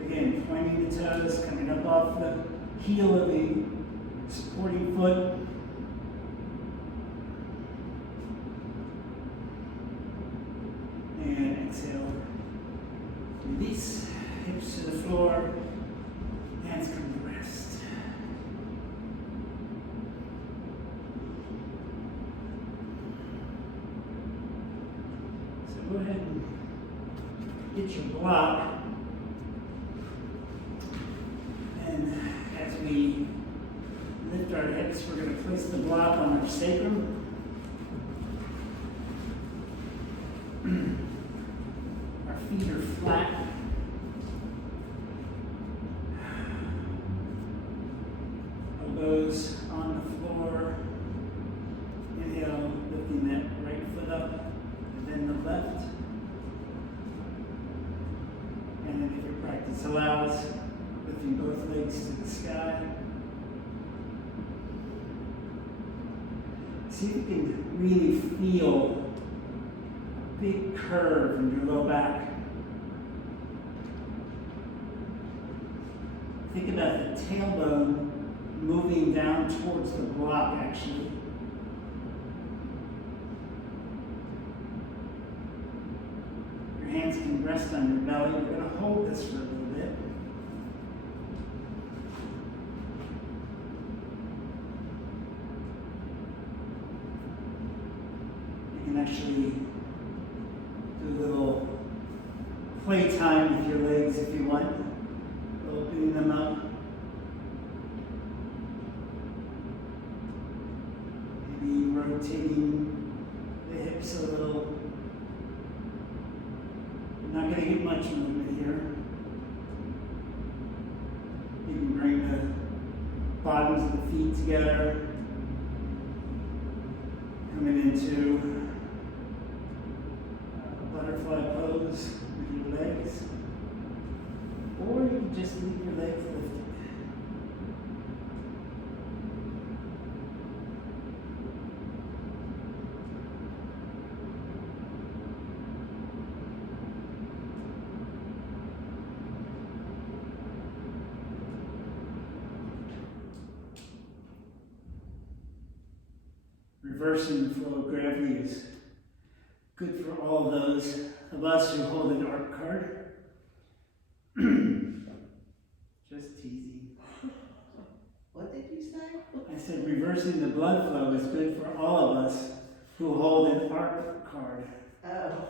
Again, pointing the toes, coming up off the heel of the supporting foot. And exhale. Release. Hips to the floor. Hands come to rest. So go ahead and get your block. And as we lift our hips, we're going to place the block on our sacrum. Our feet are flat. Elbows on the floor. Inhale, lifting that right foot up, and then the left. And then if your practice allows, lifting both legs to the sky. See if you can really feel a big curve in your low back. Think about the tailbone moving down towards the block, actually. Your hands can rest on your belly. We're going to hold this for a little bit. You can actually do a little playtime with your legs if you want. Opening them up. Maybe rotating the hips a little. You're not going to get much movement here. You can bring the bottoms of the feet together. Coming into a butterfly pose with your legs. Or you can just leave your legs lifted. Reversing the flow of gravity is good for all those of us who hold an ARC card. Just teasing. What did you say? I said reversing the blood flow is good for all of us who hold an ARC card. Oh.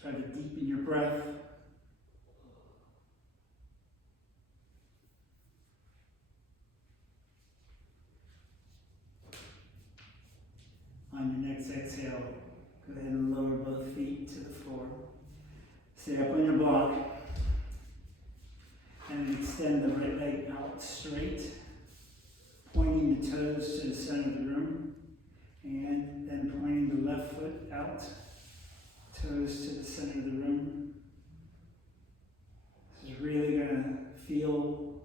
Try to deepen your breath. On your next exhale, go ahead and lower both feet to the floor. Stay up on your block. And extend the right leg out straight, pointing the toes to the center of the room. And then pointing the left foot out, toes to the center of the room. This is really going to feel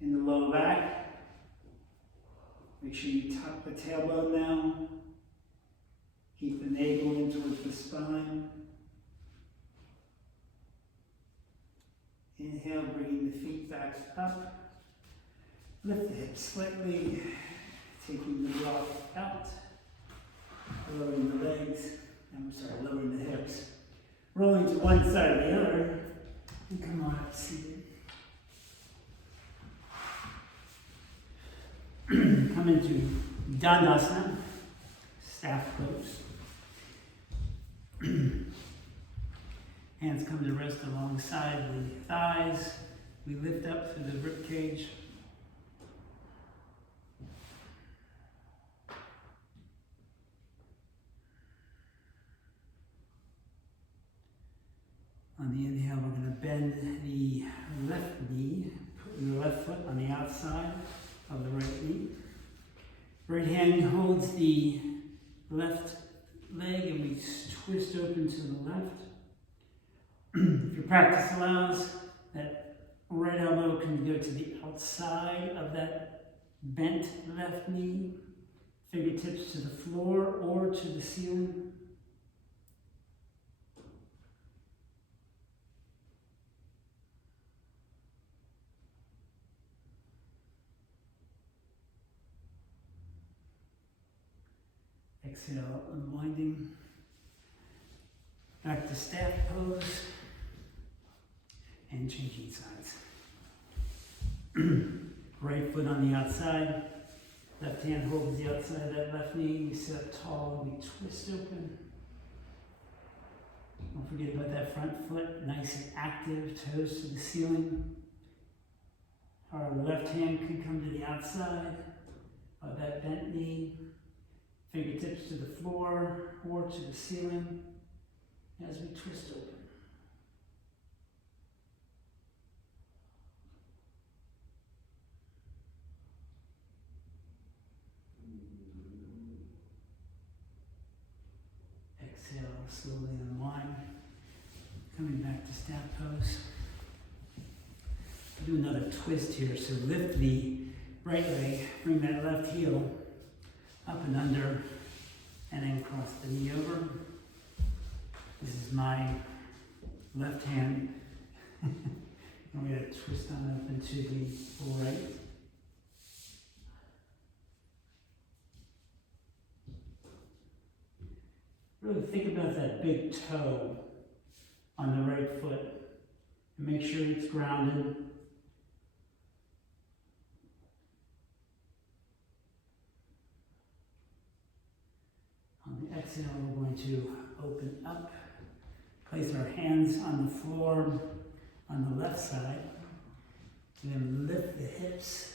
in the low back. Make sure you tuck the tailbone now. Keep the navel in towards the spine. Inhale, bringing the feet back up. Lift the hips slightly, taking the block out. Lowering the legs, lowering the hips. Rolling to one side or the other. And come on up, seated. Come into Dandasana, staff pose. Hands come to rest alongside the thighs. We lift up through the rib cage. On the inhale, we're going to bend the left knee, put the left foot on the outside of the right knee. Right hand holds the left leg and we twist open to the left. If your practice allows, that right elbow can go to the outside of that bent left knee, fingertips to the floor or to the ceiling. Exhale, unwinding. Back to staff pose. And changing sides. Right foot on the outside. Left hand holds the outside of that left knee. We sit up tall, we twist open. Don't forget about that front foot, nice and active, toes to the ceiling. Our left hand can come to the outside of that bent knee. Fingertips to the floor or to the ceiling as we twist open. Exhale, slowly unwind. Coming back to staff pose. Do another twist here. So lift the right leg, bring that left heel up and under, and then cross the knee over. This is my left hand. I'm going to twist on up into the right. Really think about that big toe on the right foot and make sure it's grounded. On the exhale, we're going to open up, place our hands on the floor on the left side, and then lift the hips,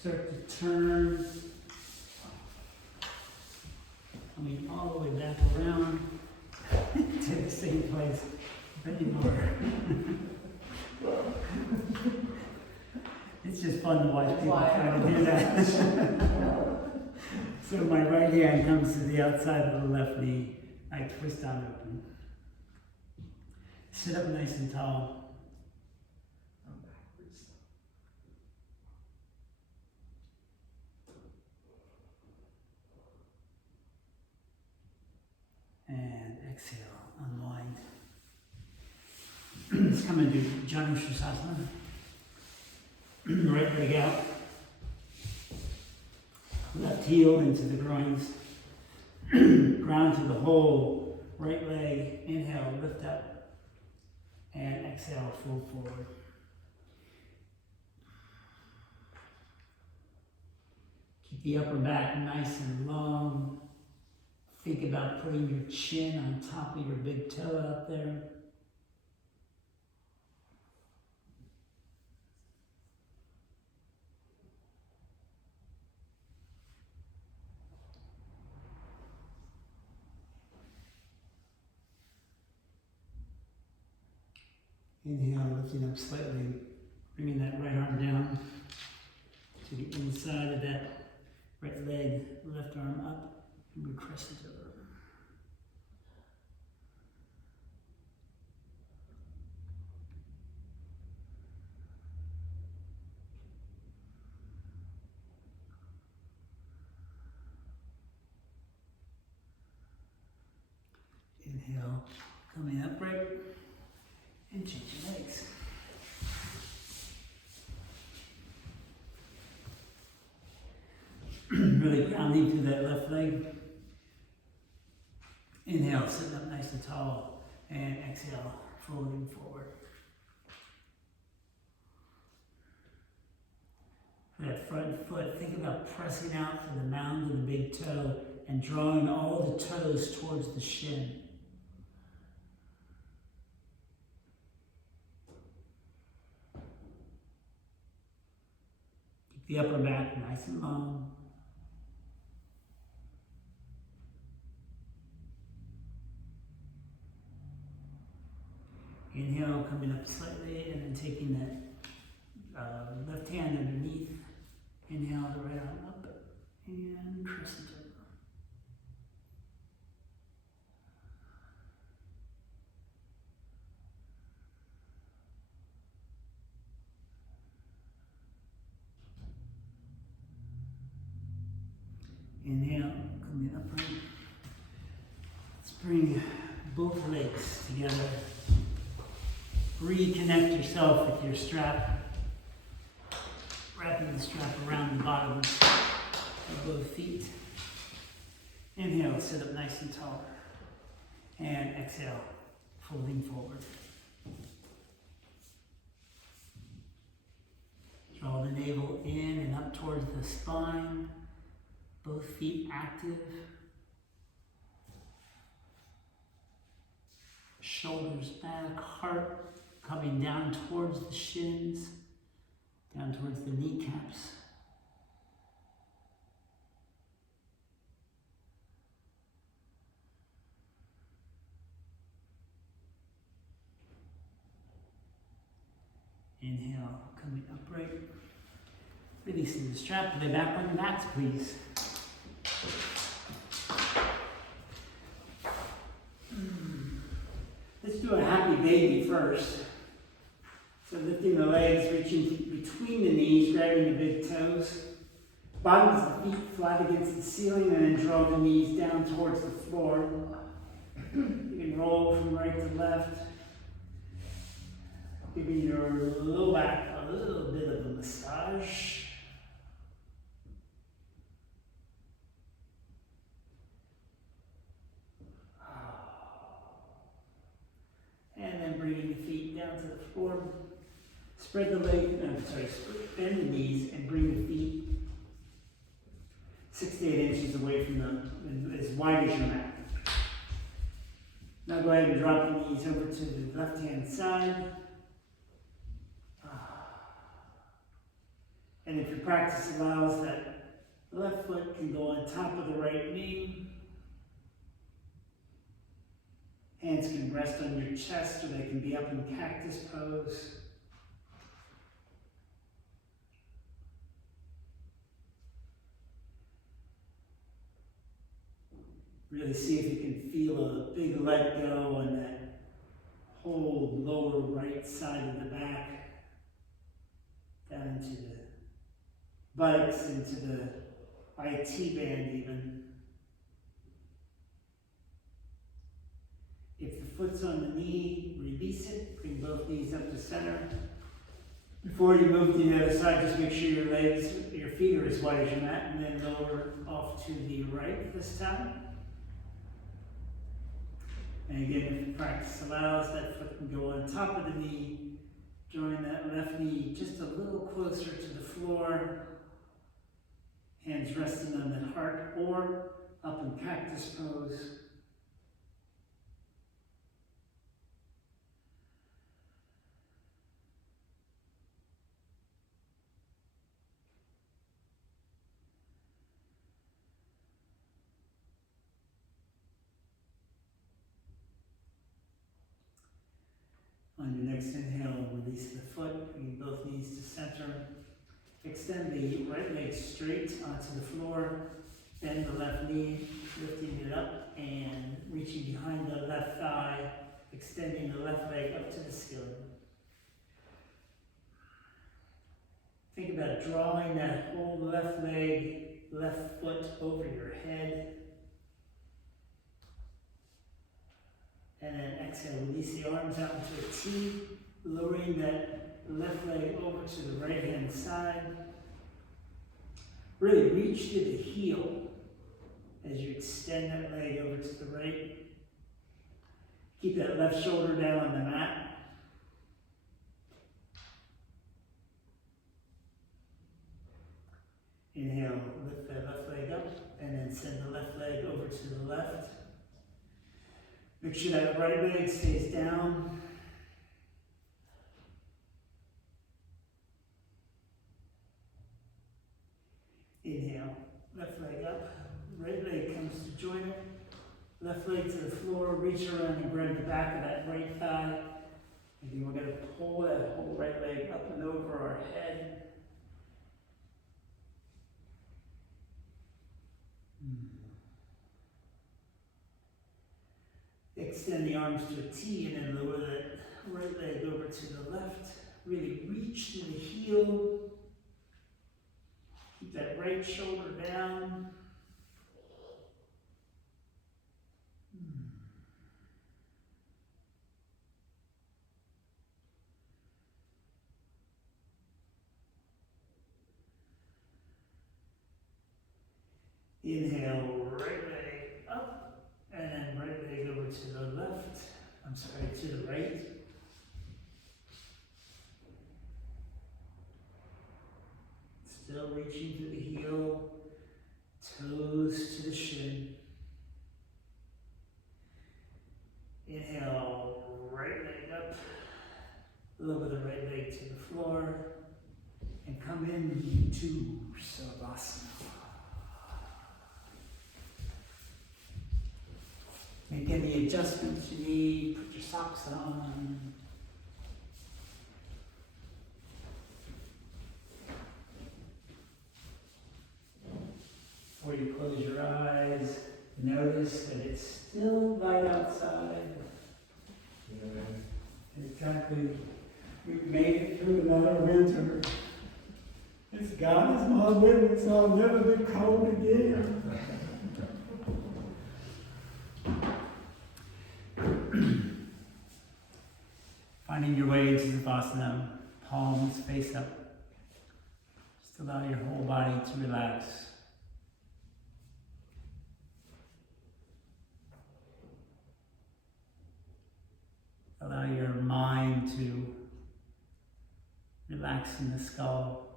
start to turn, coming all the way back around to the same place anymore. It's just fun to watch people try to do that. So my right hand comes to the outside of the left knee. I twist on open. Sit up nice and tall. And exhale, unwind. Let's come into Janushirasana. Right leg out. Left heel into the groins. Ground to the whole right leg. Inhale, lift up. And exhale, fold forward. Keep the upper back nice and long. Think about putting your chin on top of your big toe out there. Inhale, lifting up slightly, bringing that right arm down to the inside of that right leg, left arm up, and we crescent over. Inhale, coming upright, and change your legs. Really grounding through that left leg. Inhale, sitting up nice and tall, and exhale, folding forward. That front foot, think about pressing out to the mound of the big toe and drawing all the toes towards the shin. Keep the upper back nice and long. Inhale, coming up slightly, and then taking that left hand underneath. Inhale, the right arm up, and crescent over. Inhale, coming upright. Let's bring both legs together. Reconnect yourself with your strap. Wrapping the strap around the bottom of both feet. Inhale, sit up nice and tall. And exhale, folding forward. Draw the navel in and up towards the spine. Both feet active. Shoulders back, heart coming down towards the shins, down towards the kneecaps. Inhale, coming upright. Releasing the strap, lay back on your mats, please. Let's do a happy baby first. So lifting the legs, reaching between the knees, grabbing the big toes. Bottoms of the feet flat against the ceiling, and then draw the knees down towards the floor. You can roll from right to left. Giving your low back a little bit of a massage. And then bringing the feet down to the floor. Spread the leg, bend the knees and bring the feet 6 to 8 inches away from them, as wide as your mat. Now go ahead and drop the knees over to the left-hand side. And if your practice allows, that left foot can go on top of the right knee. Hands can rest on your chest, or they can be up in cactus pose. Really see if you can feel a big let go on that whole lower right side of the back, down into the buttocks, into the IT band even. If the foot's on the knee, release it, bring both knees up to center. Before you move to the other side, just make sure your feet are as wide as your mat, and then lower off to the right this time. And again, if the practice allows, that foot can go on top of the knee, drawing that left knee just a little closer to the floor. Hands resting on the heart or up in cactus pose. On your next inhale, release the foot, bring both knees to center. Extend the right leg straight onto the floor. Bend the left knee, lifting it up and reaching behind the left thigh, extending the left leg up to the ceiling. Think about drawing that whole left leg, left foot over your head. And then exhale, release the arms out into a T, lowering that left leg over to the right hand side. Really reach to the heel as you extend that leg over to the right. Keep that left shoulder down on the mat. Inhale, lift that left leg up, and then send the left leg over to the left. Make sure that right leg stays down. Inhale, left leg up, right leg comes to join it. Left leg to the floor, reach around and grab the back of that right thigh. And then we're going to pull that whole right leg up and over our head. Extend the arms to a T and then lower that right leg over to the left. Really reach to the heel. Keep that right shoulder down. Inhale, right leg up, and then right leg over to the left. To the right. Still reaching to the heel, toes to the shin. Inhale, right leg up, lower the right leg to the floor, and come into Savasana. Make any adjustments you need, put your socks on. Before you close your eyes, notice that it's still light outside. Exactly. We've made it through another winter. It's God is my witness, I'll never be cold again. Finding your way into Savasana, palms face up. Just allow your whole body to relax. Allow your mind to relax in the skull.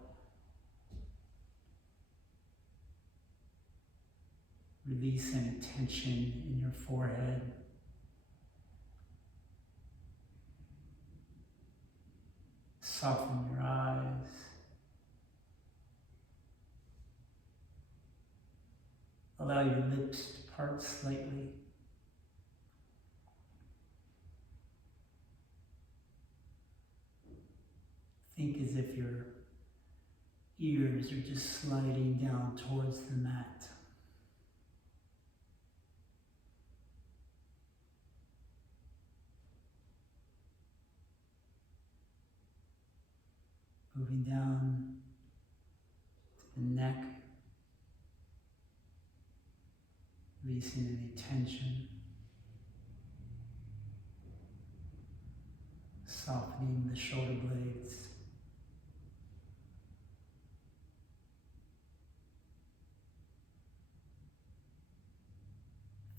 Release any tension in your forehead. Soften your eyes. Allow your lips to part slightly. Think as if your ears are just sliding down towards the mat. Moving down to the neck, releasing any tension, softening the shoulder blades.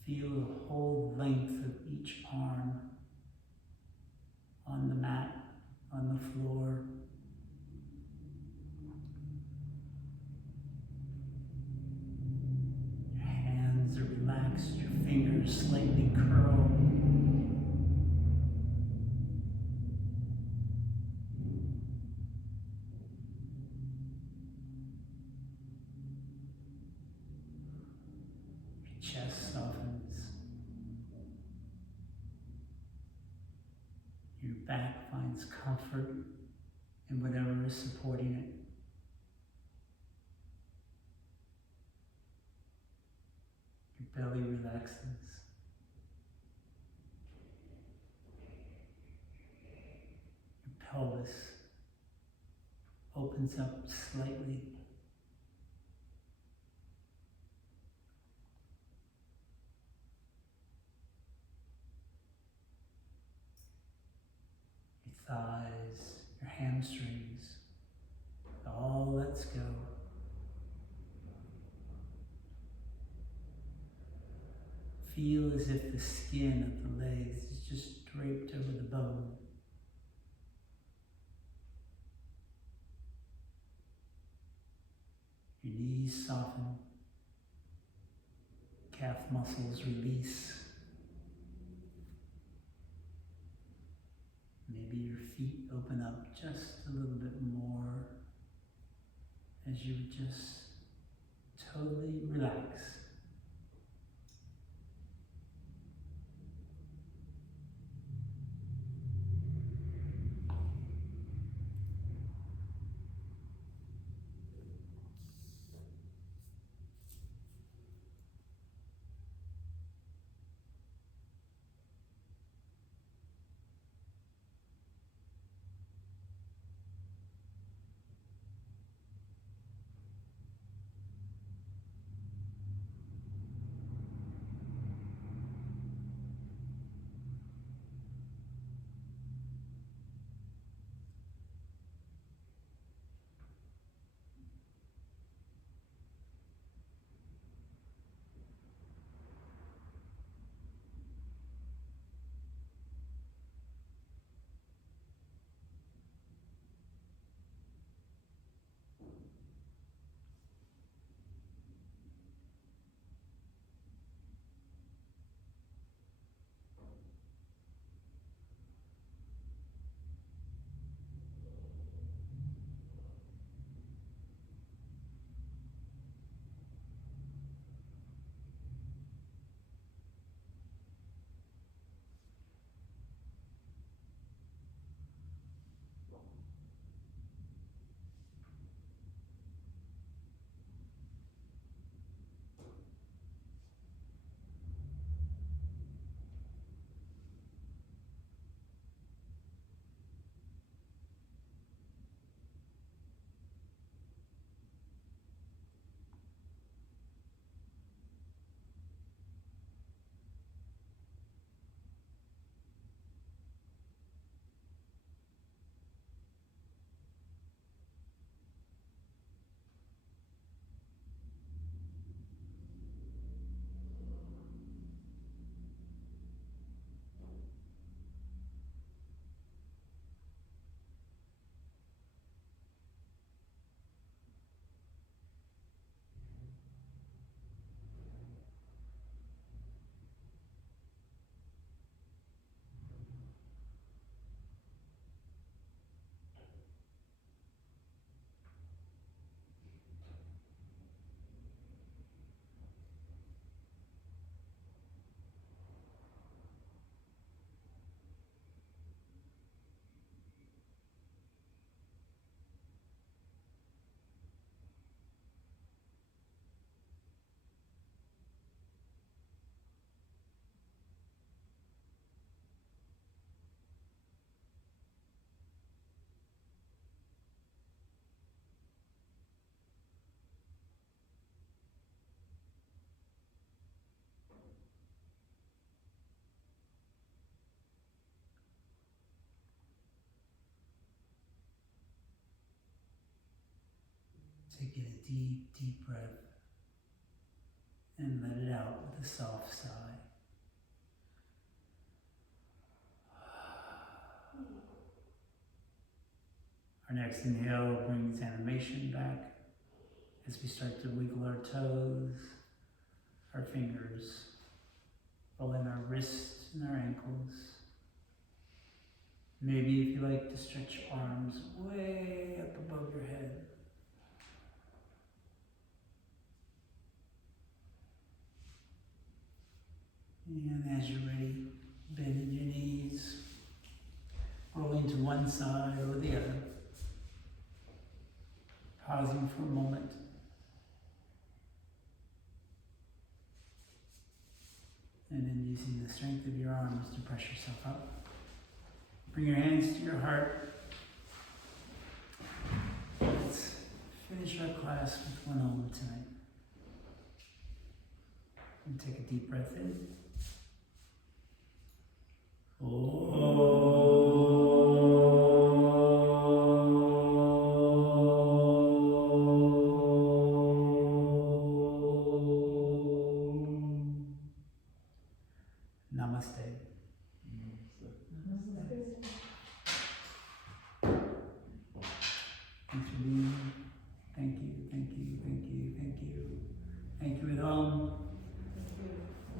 Feel the whole length of each arm on the mat, on the floor. chest softens. Your back finds comfort in whatever is supporting it. Your belly relaxes. Your pelvis opens up slightly. Your thighs, your hamstrings, it all lets go. Feel as if the skin of the legs is just draped over the bone. Your knees soften, calf muscles release. Maybe your feet open up just a little bit more as you just totally relax. Take a deep, deep breath and let it out with a soft sigh. Our next inhale brings animation back as we start to wiggle our toes, our fingers, rolling our wrists and our ankles. Maybe if you like to stretch your arms way up above your head. And as you're ready, bend your knees, rolling to one side or the other, pausing for a moment. And then using the strength of your arms to press yourself up. Bring your hands to your heart. Let's finish our class with one Om tonight. And take a deep breath in. Namaste. Thanks for being here. Thank you, thank you, thank you, thank you. Thank you at home.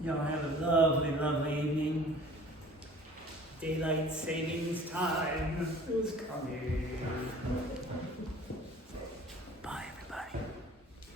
Y'all have a lovely, lovely evening. Daylight savings time is coming.